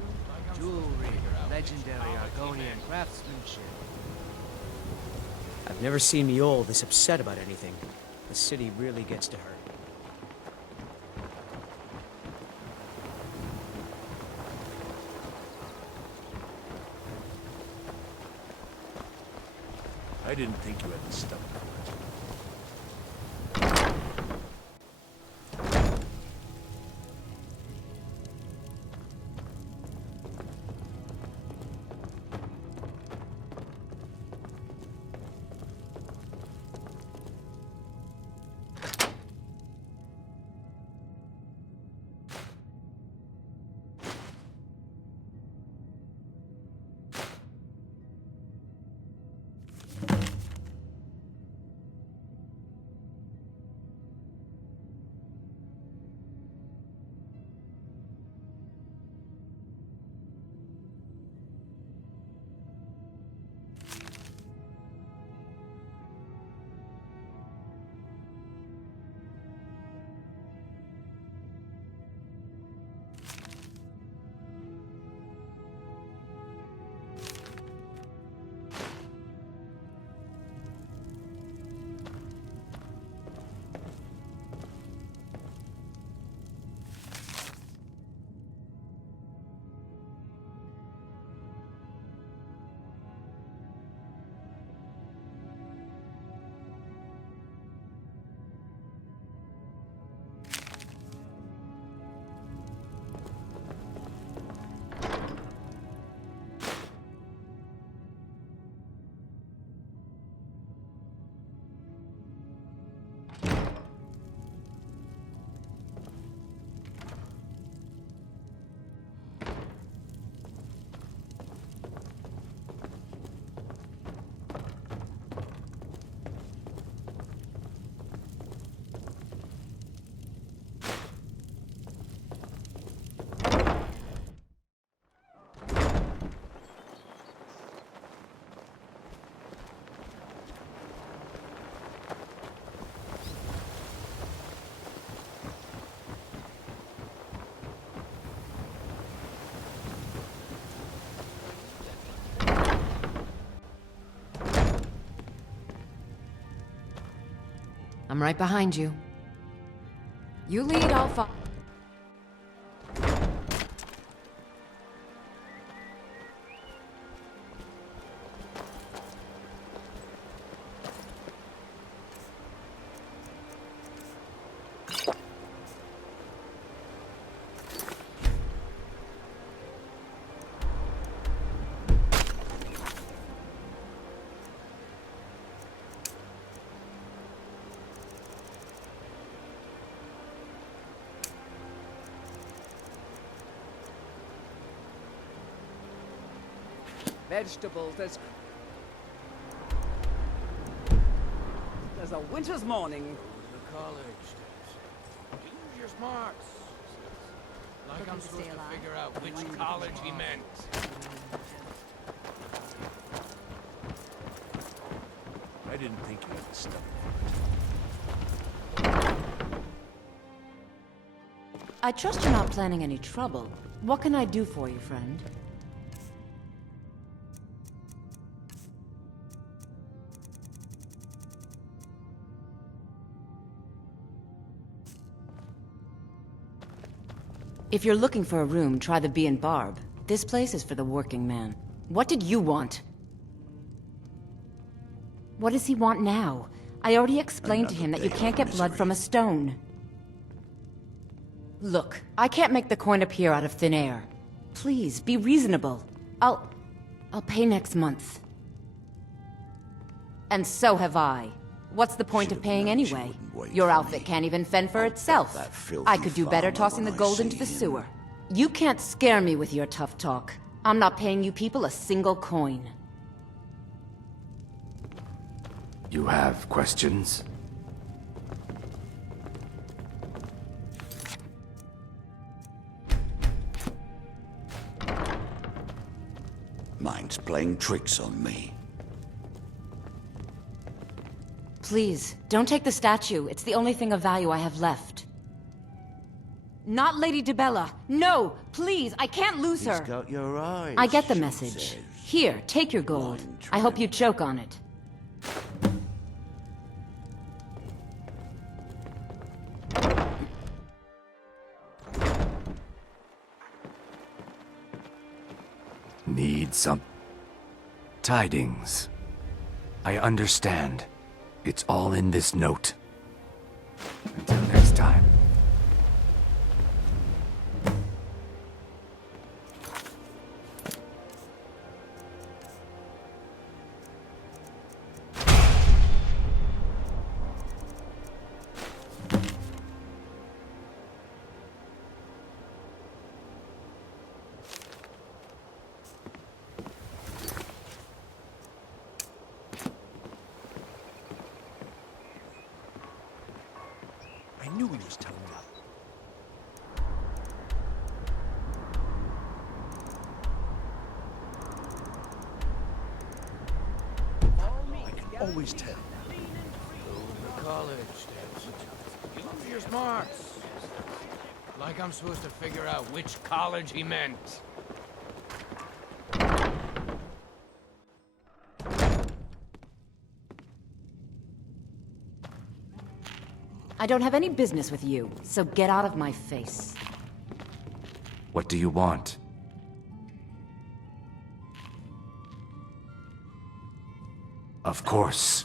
Jewelry, legendary Argonian craftsmanship. I've never seen Miol this upset about anything. The city really gets to her. I didn't think you had the stuff. I'm right behind you. You lead, I'll follow. Vegetables, there's a winter's morning. The college. Use your smarts. Like I'm supposed to figure out which college he meant. I didn't think you had the stuff. I trust you're not planning any trouble. What can I do for you, friend? If you're looking for a room, try the Bee and Barb. This place is for the working man. What did you want? What does he want now? I already explained to him that you can't get blood from a stone. Look, I can't make the coin appear out of thin air. Please, be reasonable. I'll pay next month. And so have I. What's the point of paying anyway? Your outfit can't even fend for itself. I could do better tossing the gold into the sewer. You can't scare me with your tough talk. I'm not paying you people a single coin. You have questions? Mind's playing tricks on me. Please, don't take the statue. It's the only thing of value I have left. Not Lady DeBella. No, please, I can't lose her. He's got your eyes, I get the she message. says. Here, take your gold. I hope you choke on it. Need some tidings. I understand. It's all in this note. Until next time. I knew he was toned up. I can always tell. The college, Dad. Use your smarts. Like I'm supposed to figure out which college he meant. I don't have any business with you, so get out of my face. What do you want? Of course.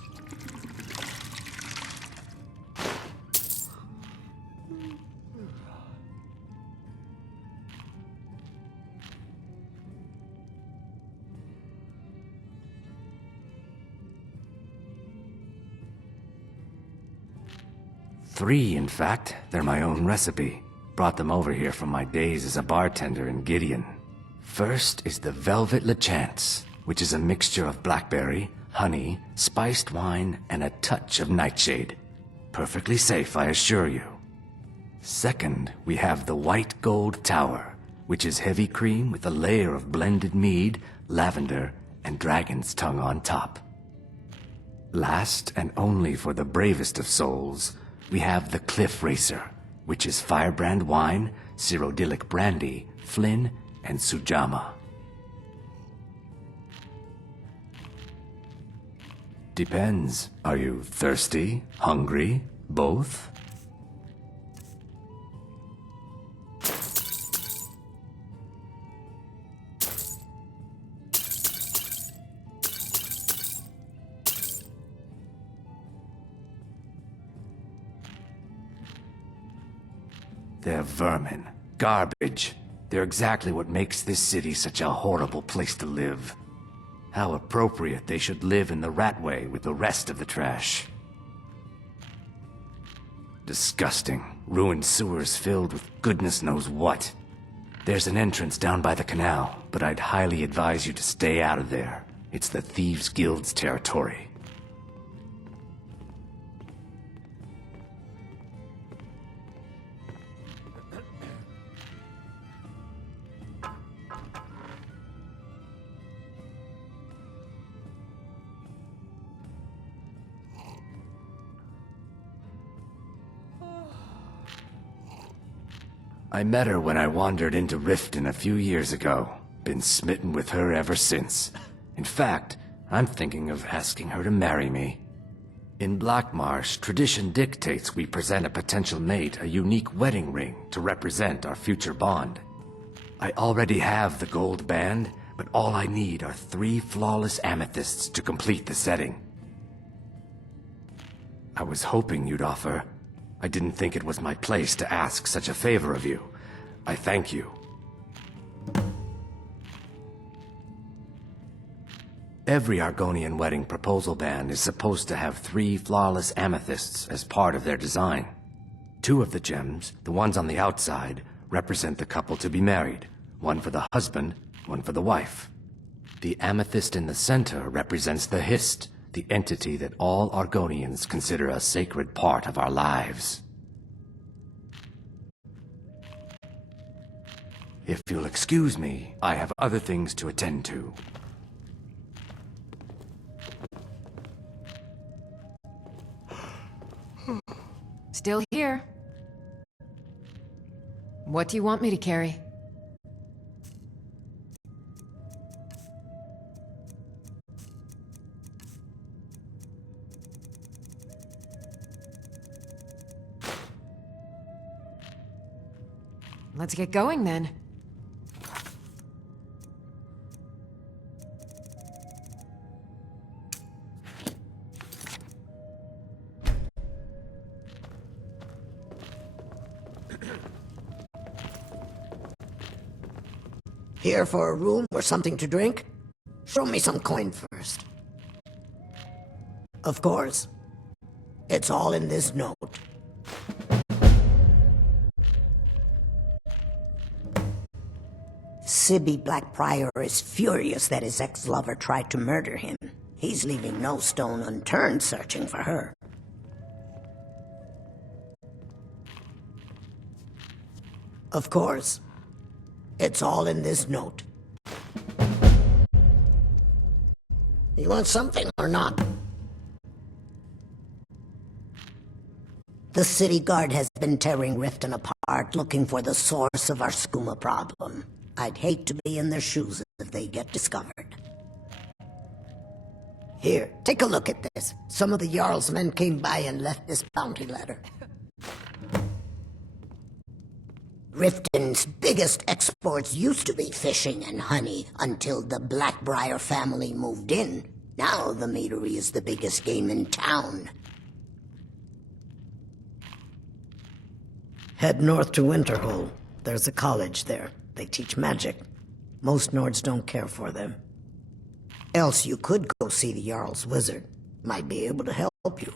Three, in fact. They're my own recipe. Brought them over here from my days as a bartender in Gideon. First is the Velvet LeChance, which is a mixture of blackberry, honey, spiced wine, and a touch of nightshade. Perfectly safe, I assure you. Second, we have the White Gold Tower, which is heavy cream with a layer of blended mead, lavender, and dragon's tongue on top. Last, and only for the bravest of souls, we have the Cliff Racer, which is firebrand wine, Cyrodiilic brandy, Flynn, and Sujamma. Depends. Are you thirsty? Hungry? Both? They're vermin. Garbage. They're exactly what makes this city such a horrible place to live. How appropriate they should live in the Ratway with the rest of the trash. Disgusting. Ruined sewers filled with goodness knows what. There's an entrance down by the canal, but I'd highly advise you to stay out of there. It's the Thieves' Guild's territory. I met her when I wandered into Riften a few years ago. Been smitten with her ever since. In fact, I'm thinking of asking her to marry me. In Blackmarsh, tradition dictates we present a potential mate a unique wedding ring to represent our future bond. I already have the gold band, but all I need are 3 flawless amethysts to complete the setting. I was hoping you'd offer. I didn't think it was my place to ask such a favor of you. I thank you. Every Argonian wedding proposal band is supposed to have 3 flawless amethysts as part of their design. 2 of the gems, the ones on the outside, represent the couple to be married. 1 for the husband, 1 for the wife. The amethyst in the center represents the Hist, the entity that all Argonians consider a sacred part of our lives. If you'll excuse me, I have other things to attend to. Still here. What do you want me to carry? Let's get going then. Here for a room or something to drink? Show me some coin first. Of course. It's all in this note. Sibby Blackbriar is furious that his ex-lover tried to murder him. He's leaving no stone unturned searching for her. Of course. It's all in this note. You want something or not? The city guard has been tearing Riften apart, looking for the source of our skooma problem. I'd hate to be in their shoes if they get discovered. Here, take a look at this. Some of the Jarl's men came by and left this bounty letter. Riften's biggest exports used to be fishing and honey until the Blackbriar family moved in. Now the meadery is the biggest game in town. Head north to Winterhold. There's a college there. They teach magic. Most Nords don't care for them. Else you could go see the Jarl's wizard. Might be able to help you.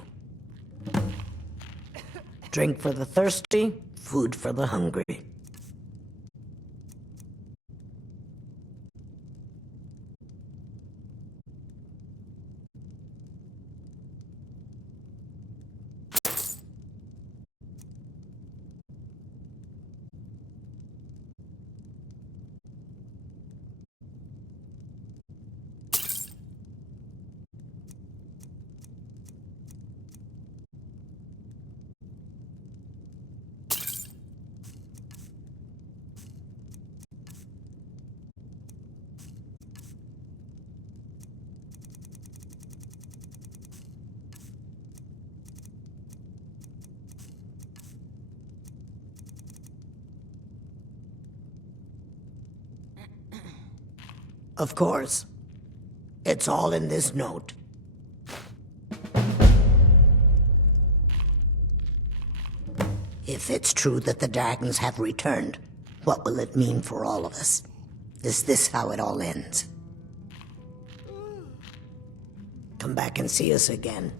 Drink for the thirsty, food for the hungry. Of course. It's all in this note. If it's true that the dragons have returned, what will it mean for all of us? Is this how it all ends? Come back and see us again.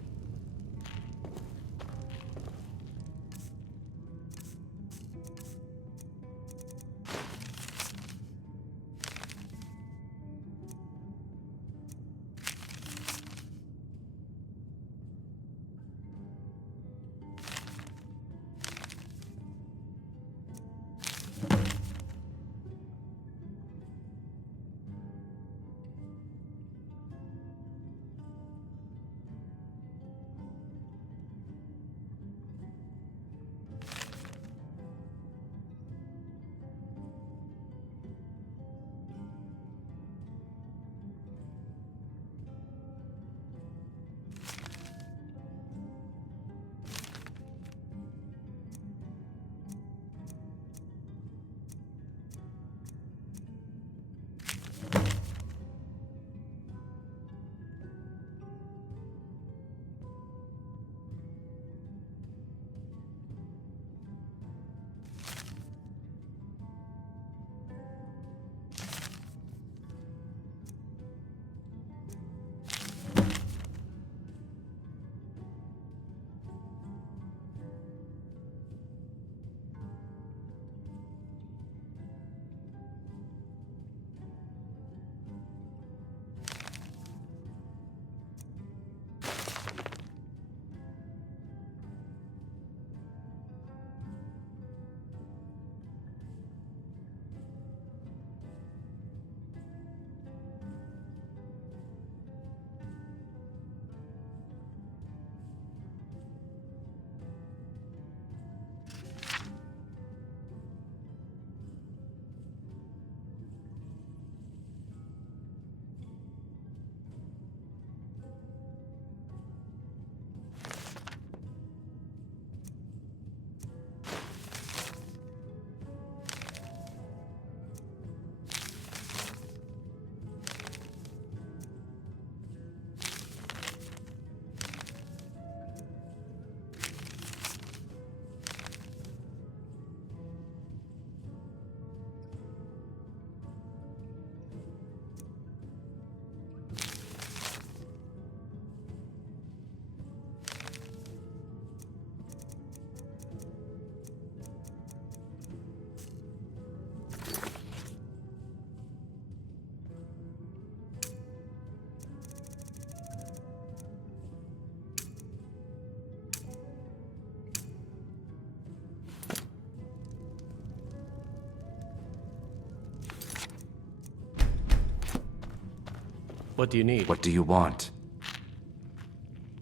What do you need? What do you want?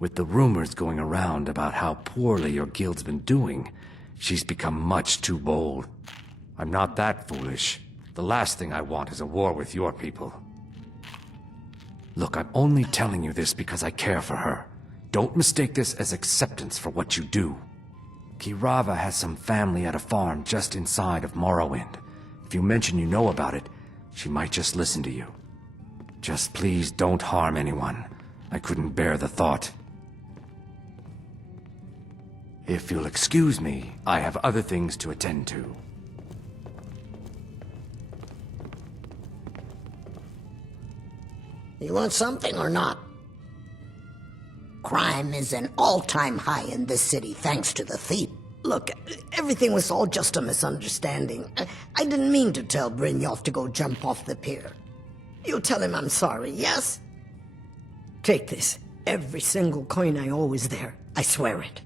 With the rumors going around about how poorly your guild's been doing, she's become much too bold. I'm not that foolish. The last thing I want is a war with your people. Look, I'm only telling you this because I care for her. Don't mistake this as acceptance for what you do. Kirava has some family at a farm just inside of Morrowind. If you mention you know about it, she might just listen to you. Just please don't harm anyone. I couldn't bear the thought. If you'll excuse me, I have other things to attend to. You want something or not? Crime is an all-time high in this city thanks to the thief. Look, everything was all just a misunderstanding. I didn't mean to tell Brynjolf to go jump off the pier. You tell him I'm sorry, yes? Take this. Every single coin I owe is there. I swear it.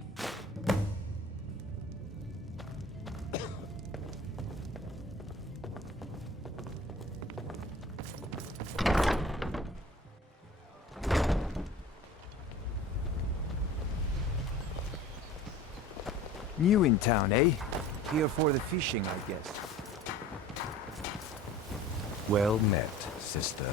New in town, eh? Here for the fishing, I guess. Well met, sister.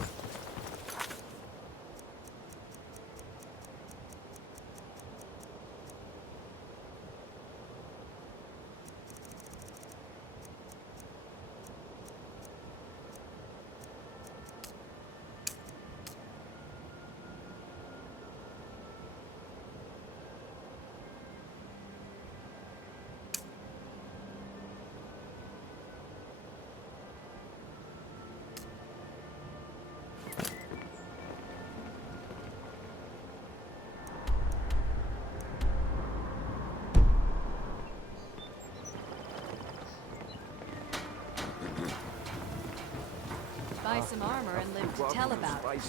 Buy some armor and live to tell about it.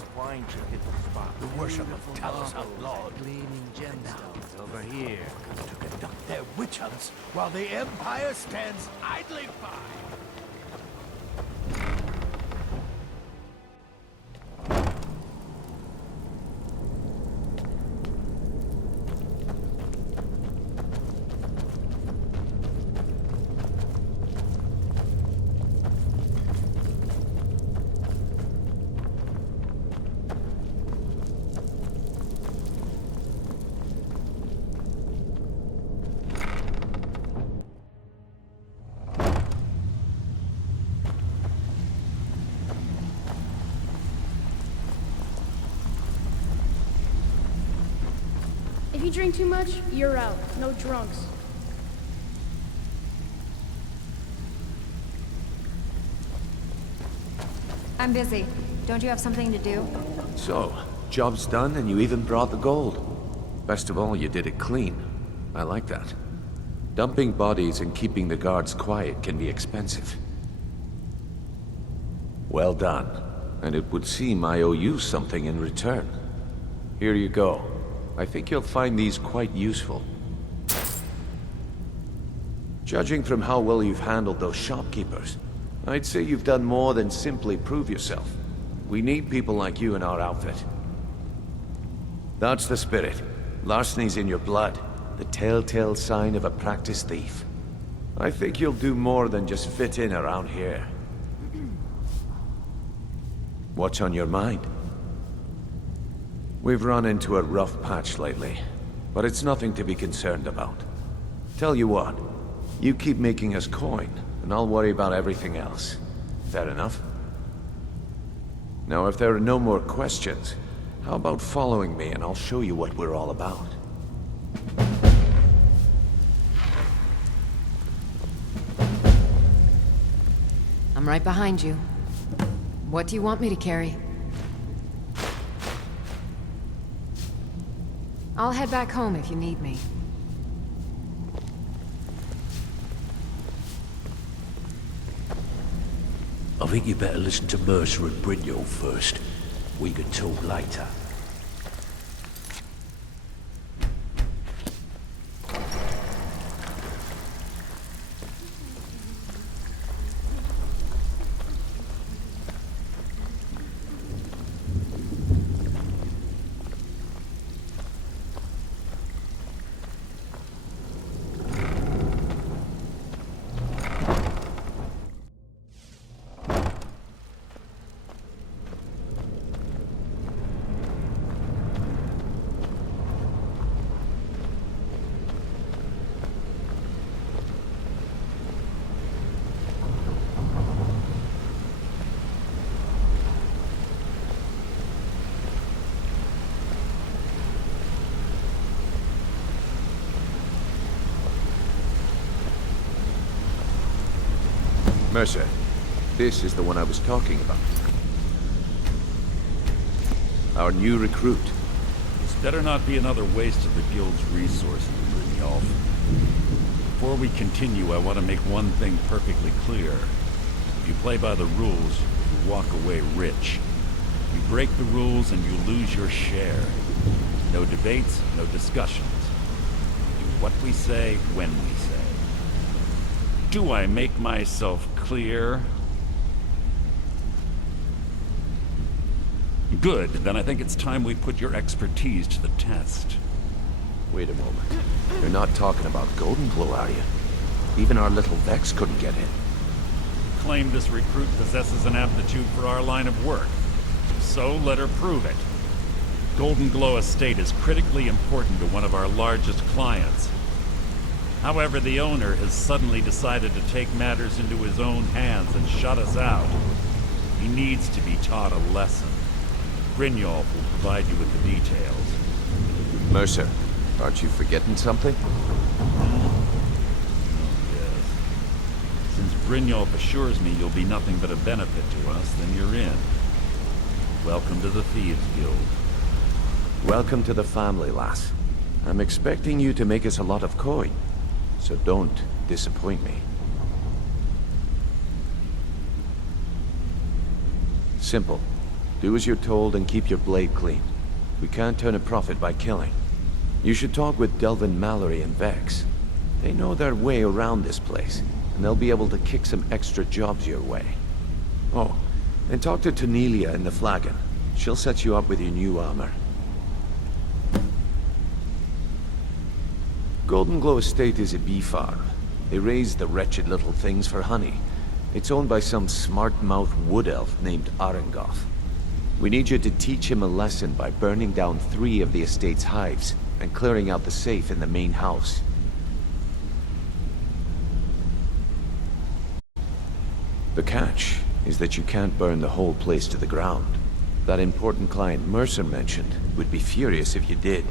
The worship of Talos outlawed. Gleaming gemstones over here. To conduct their witch hunts while the Empire stands idly by. If you drink too much, you're out. No drunks. I'm busy. Don't you have something to do? So, job's done and you even brought the gold. Best of all, you did it clean. I like that. Dumping bodies and keeping the guards quiet can be expensive. Well done. And it would seem I owe you something in return. Here you go. I think you'll find these quite useful. Judging from how well you've handled those shopkeepers, I'd say you've done more than simply prove yourself. We need people like you in our outfit. That's the spirit. Larceny's in your blood, the telltale sign of a practiced thief. I think you'll do more than just fit in around here. What's on your mind? We've run into a rough patch lately, but it's nothing to be concerned about. Tell you what, you keep making us coin, and I'll worry about everything else. Fair enough? Now, if there are no more questions, how about following me and I'll show you what we're all about? I'm right behind you. What do you want me to carry? I'll head back home if you need me. I think you better listen to Mercer and Brynjolf first. We can talk later. Mercer, this is the one I was talking about. Our new recruit. This better not be another waste of the Guild's resources, Brynjolf. Before we continue, I want to make one thing perfectly clear. If you play by the rules, you walk away rich. You break the rules and you lose your share. No debates, no discussions. Do what we say, when we say. Do I make myself clear? Good, then I think it's time we put your expertise to the test. Wait a moment. You're not talking about Golden Glow, are you? Even our little Vex couldn't get in. Claim this recruit possesses an aptitude for our line of work. So let her prove it. Golden Glow Estate is critically important to one of our largest clients. However, the owner has suddenly decided to take matters into his own hands and shut us out. He needs to be taught a lesson. Brynjolf will provide you with the details. Mercer, aren't you forgetting something? Yes. Since Brynjolf assures me you'll be nothing but a benefit to us, then you're in. Welcome to the Thieves Guild. Welcome to the family, lass. I'm expecting you to make us a lot of coin, so don't disappoint me. Simple. Do as you're told and keep your blade clean. We can't turn a profit by killing. You should talk with Delvin Mallory and Vex. They know their way around this place, and they'll be able to kick some extra jobs your way. Oh, and talk to Tonelia in the Flagon. She'll set you up with your new armor. Golden Glow Estate is a bee farm. They raise the wretched little things for honey. It's owned by some smart-mouthed wood elf named Arengoth. We need you to teach him a lesson by burning down 3 of the estate's hives and clearing out the safe in the main house. The catch is that you can't burn the whole place to the ground. That important client Mercer mentioned would be furious if you did.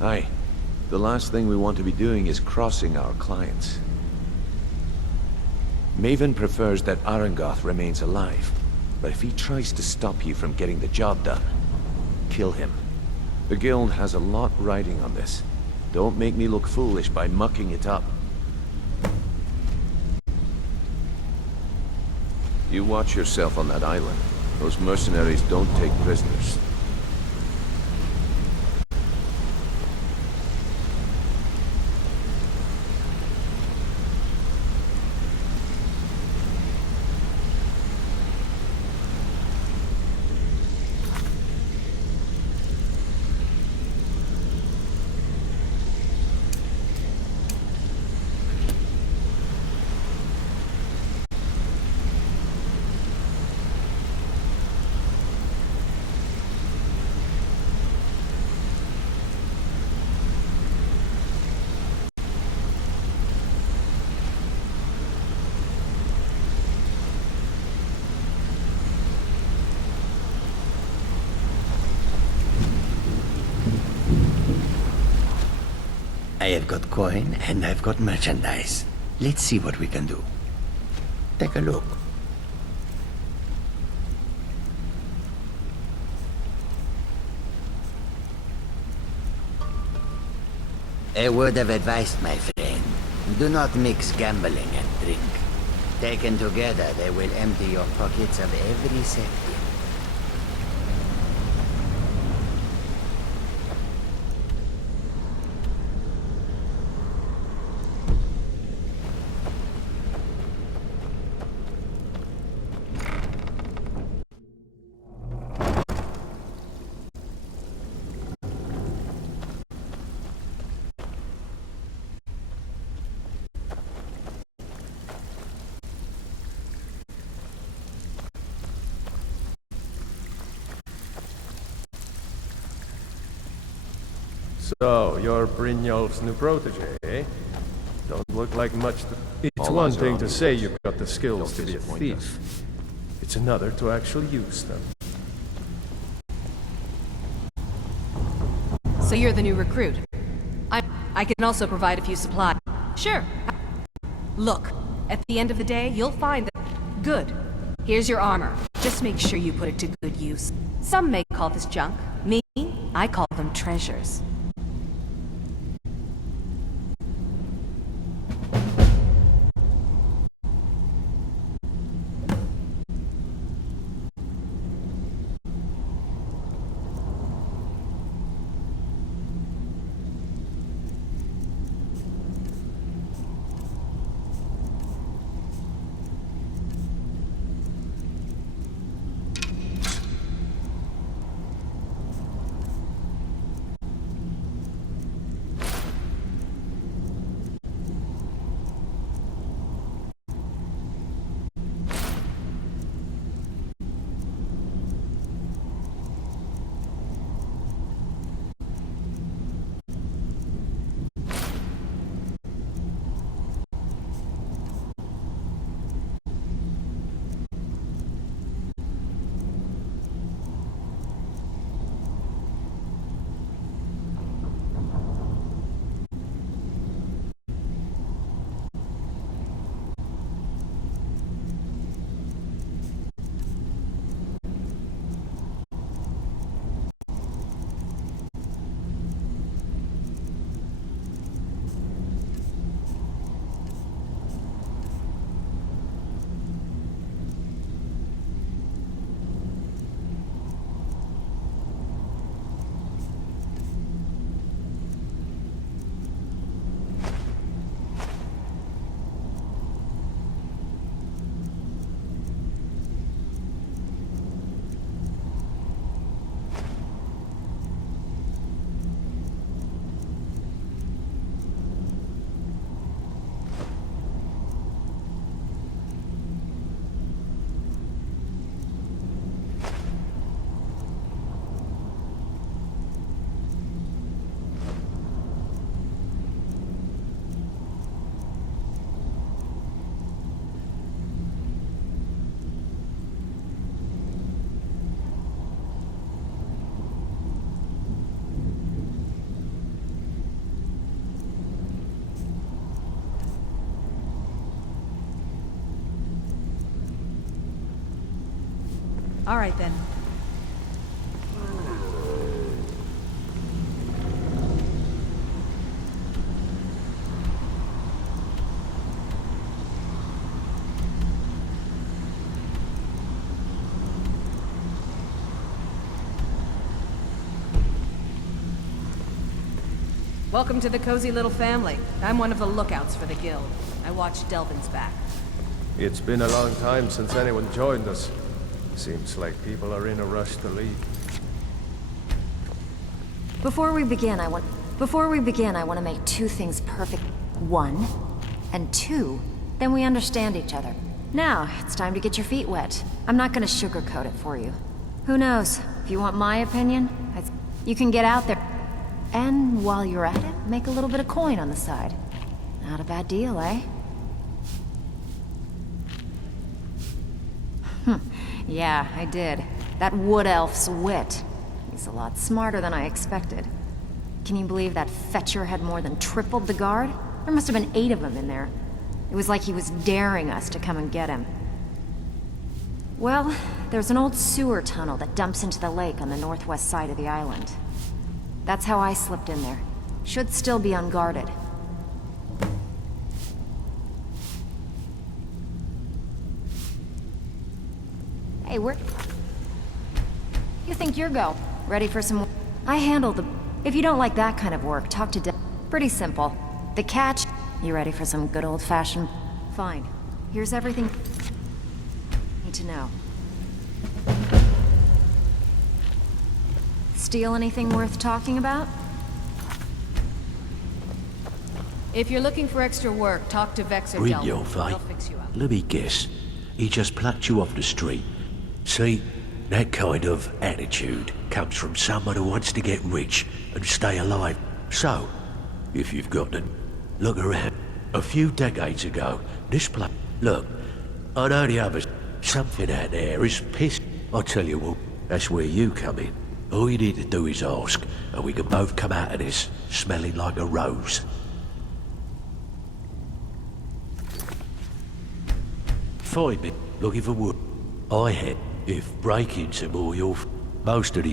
Aye. The last thing we want to be doing is crossing our clients. Maven prefers that Arengoth remains alive, but if he tries to stop you from getting the job done, kill him. The Guild has a lot riding on this. Don't make me look foolish by mucking it up. You watch yourself on that island. Those mercenaries don't take prisoners. I have got coin and I've got merchandise. Let's see what we can do. Take a look. A word of advice, my friend. Do not mix gambling and drink. Taken together, they will empty your pockets of every cent. So, you're Brynjolf's new protege, eh? Don't look like much to... It's All one eyes are thing on to you. say you've got the skills to Don't be a disappoint thief. us. It's another to actually use them. So you're the new recruit. I can also provide a few supplies. Sure. Look, At the end of the day, you'll find that... Good. Here's your armor. Just make sure you put it to good use. Some may call this junk. Me, I call them treasures. All right, then. Welcome to the cozy little family. I'm one of the lookouts for the guild. I watch Delvin's back. It's been a long time since anyone joined us. Seems like people are in a rush to leave. Before we begin, I want to make two things perfect. One, and two, then we understand each other. Now, it's time to get your feet wet. I'm not gonna sugarcoat it for you. Who knows? If you want my opinion, you can get out there. And while you're at it, make a little bit of coin on the side. Not a bad deal, eh? Yeah, I did. That wood elf's wit. He's a lot smarter than I expected. Can you believe that fetcher had more than tripled the guard? There must have been 8 of them in there. It was like he was daring us to come and get him. Well, there's an old sewer tunnel that dumps into the lake on the northwest side of the island. That's how I slipped in there. Should still be unguarded. Hey, where... You think you're going? Ready for some... I handle the... If you don't like that kind of work, talk to Pretty simple. The catch... You ready for some good old-fashioned... Fine. Here's everything... Need to know. Steal anything worth talking about? If you're looking for extra work, talk to Vex or Delvin. They'll fix you up. Let me guess. He just plucked you off the street. See, that kind of attitude comes from someone who wants to get rich and stay alive. So, if you've got to look around, a few decades ago, this place... Look, I know the others... Something out there is pissed. I'll tell you what, that's where you come in. All you need to do is ask, and we can both come out of this smelling like a rose. find me looking for work. I had, if break-ins are more most of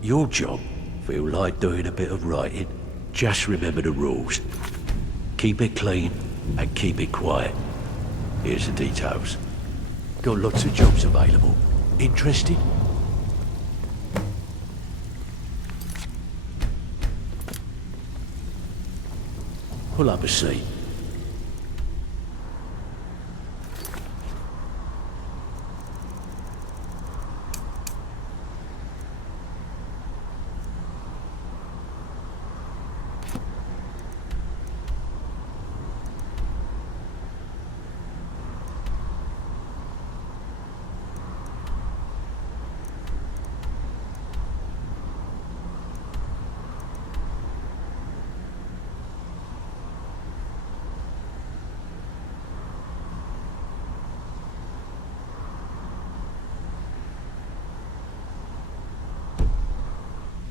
your job, feel like doing a bit of writing. Just remember the rules. Keep it clean and keep it quiet. Here's the details. Got lots of jobs available. Interested? Pull up a seat.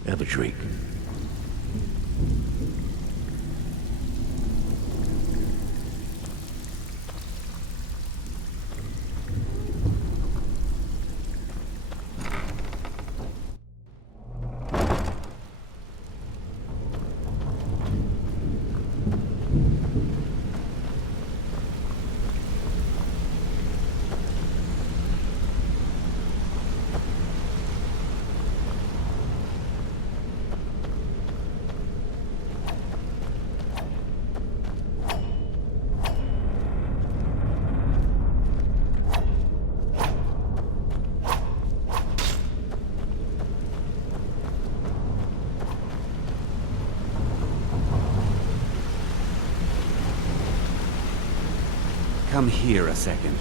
Have a drink. Come here a second.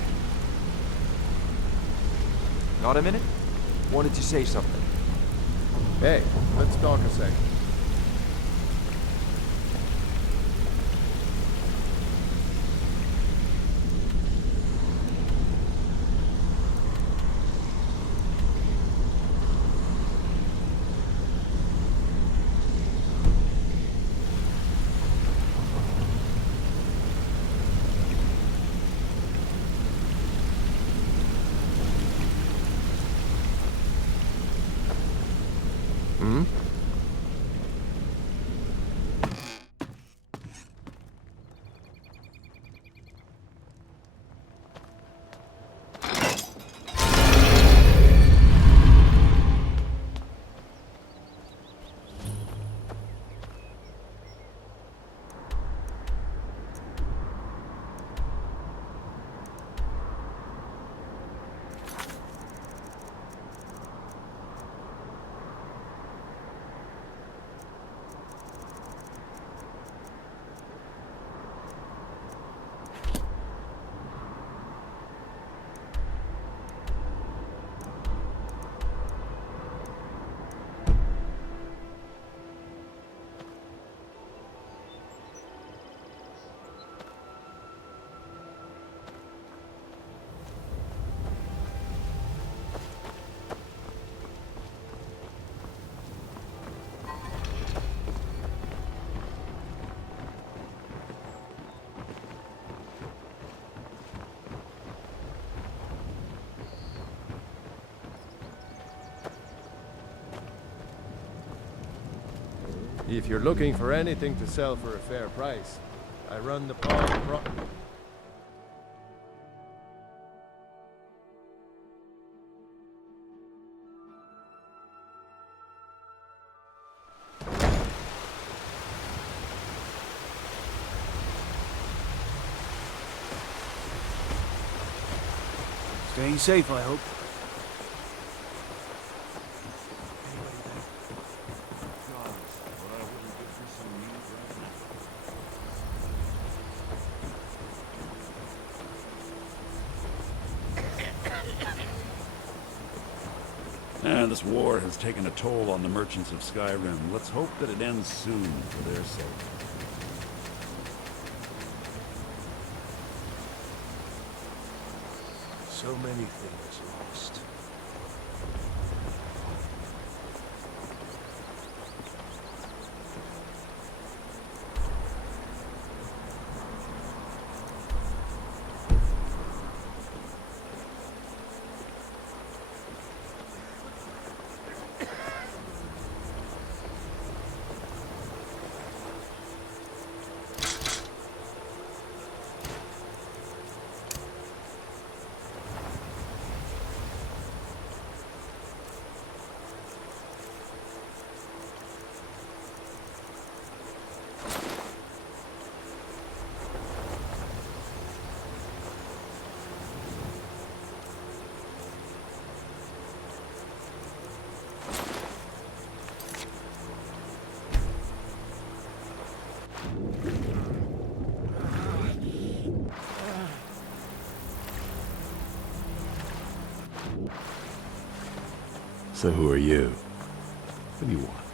Got a minute? Wanted to say something. Hey, let's talk a second. If you're looking for anything to sell for a fair price, I run the pawn. Staying safe, I hope. This war has taken a toll on the merchants of Skyrim. Let's hope that it ends soon for their sake. So many things lost. So who are you? What do you want?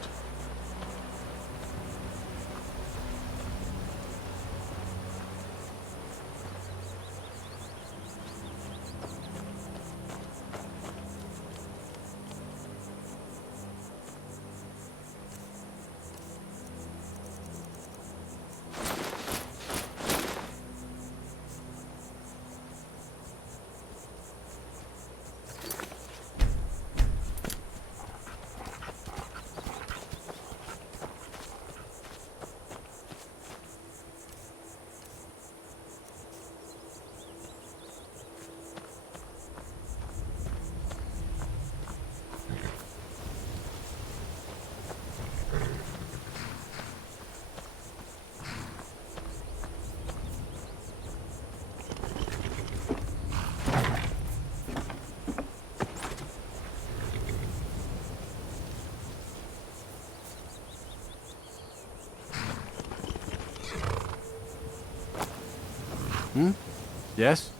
Yes?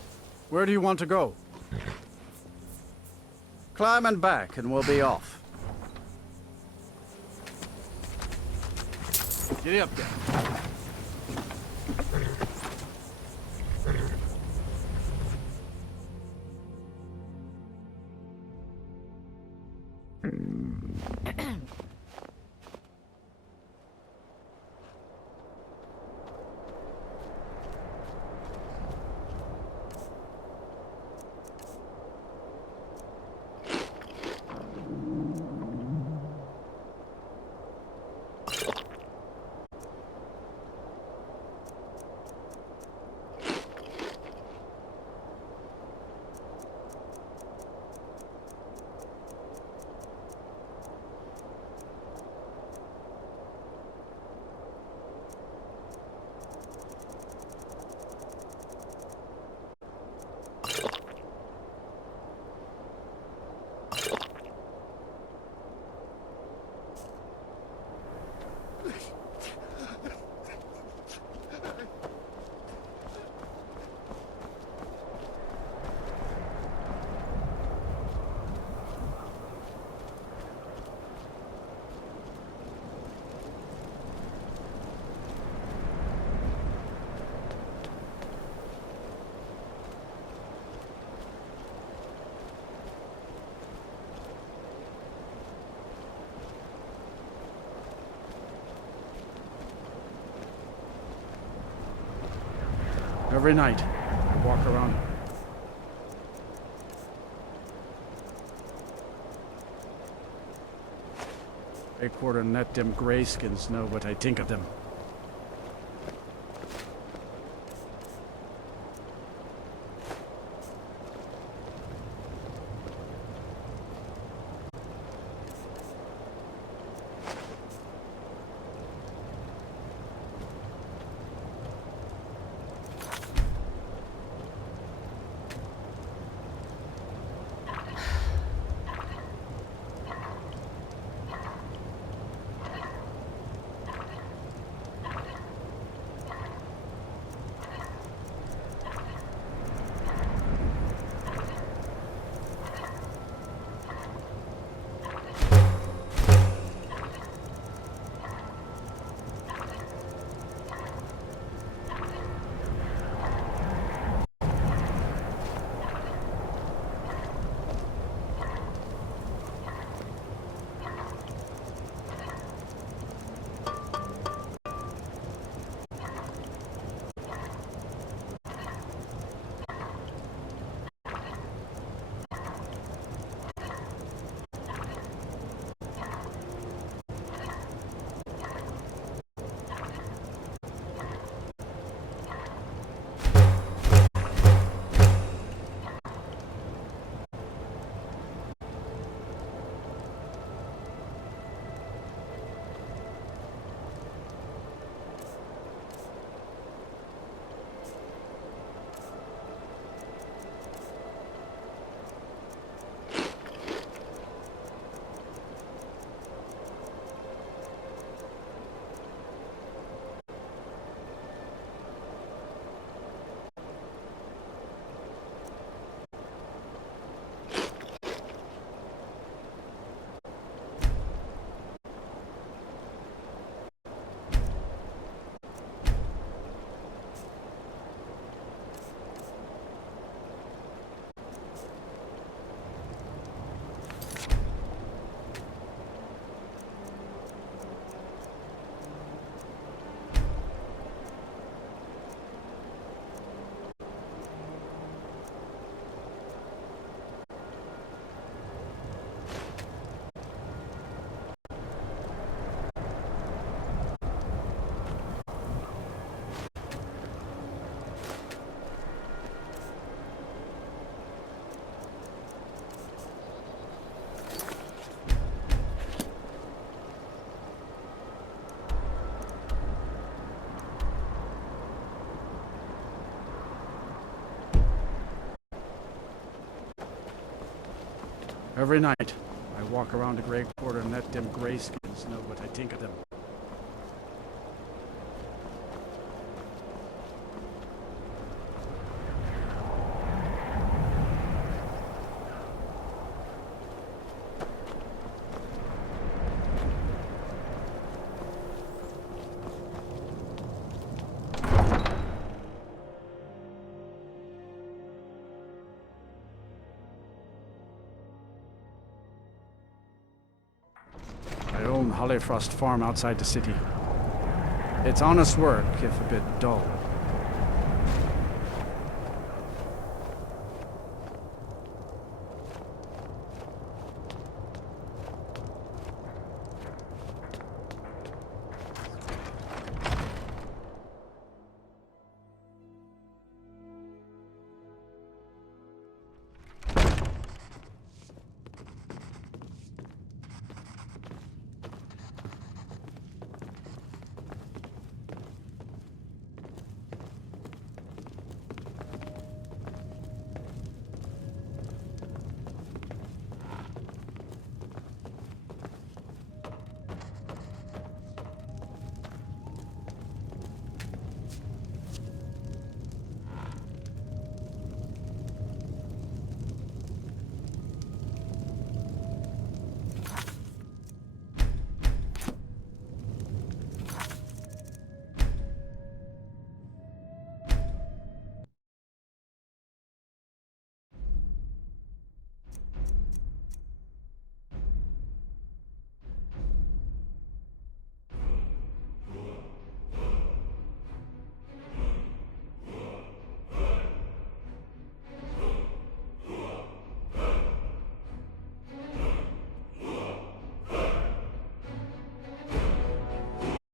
Where do you want to go? Climb and back, and we'll be off. Get up there. Every night, I walk around. A quarter and let them grayskins know what I think of them. Every night, I walk around the Grey Quarter and let them grayskins know what I think of them. I own Hollyfrost Farm outside the city. It's honest work, if a bit dull.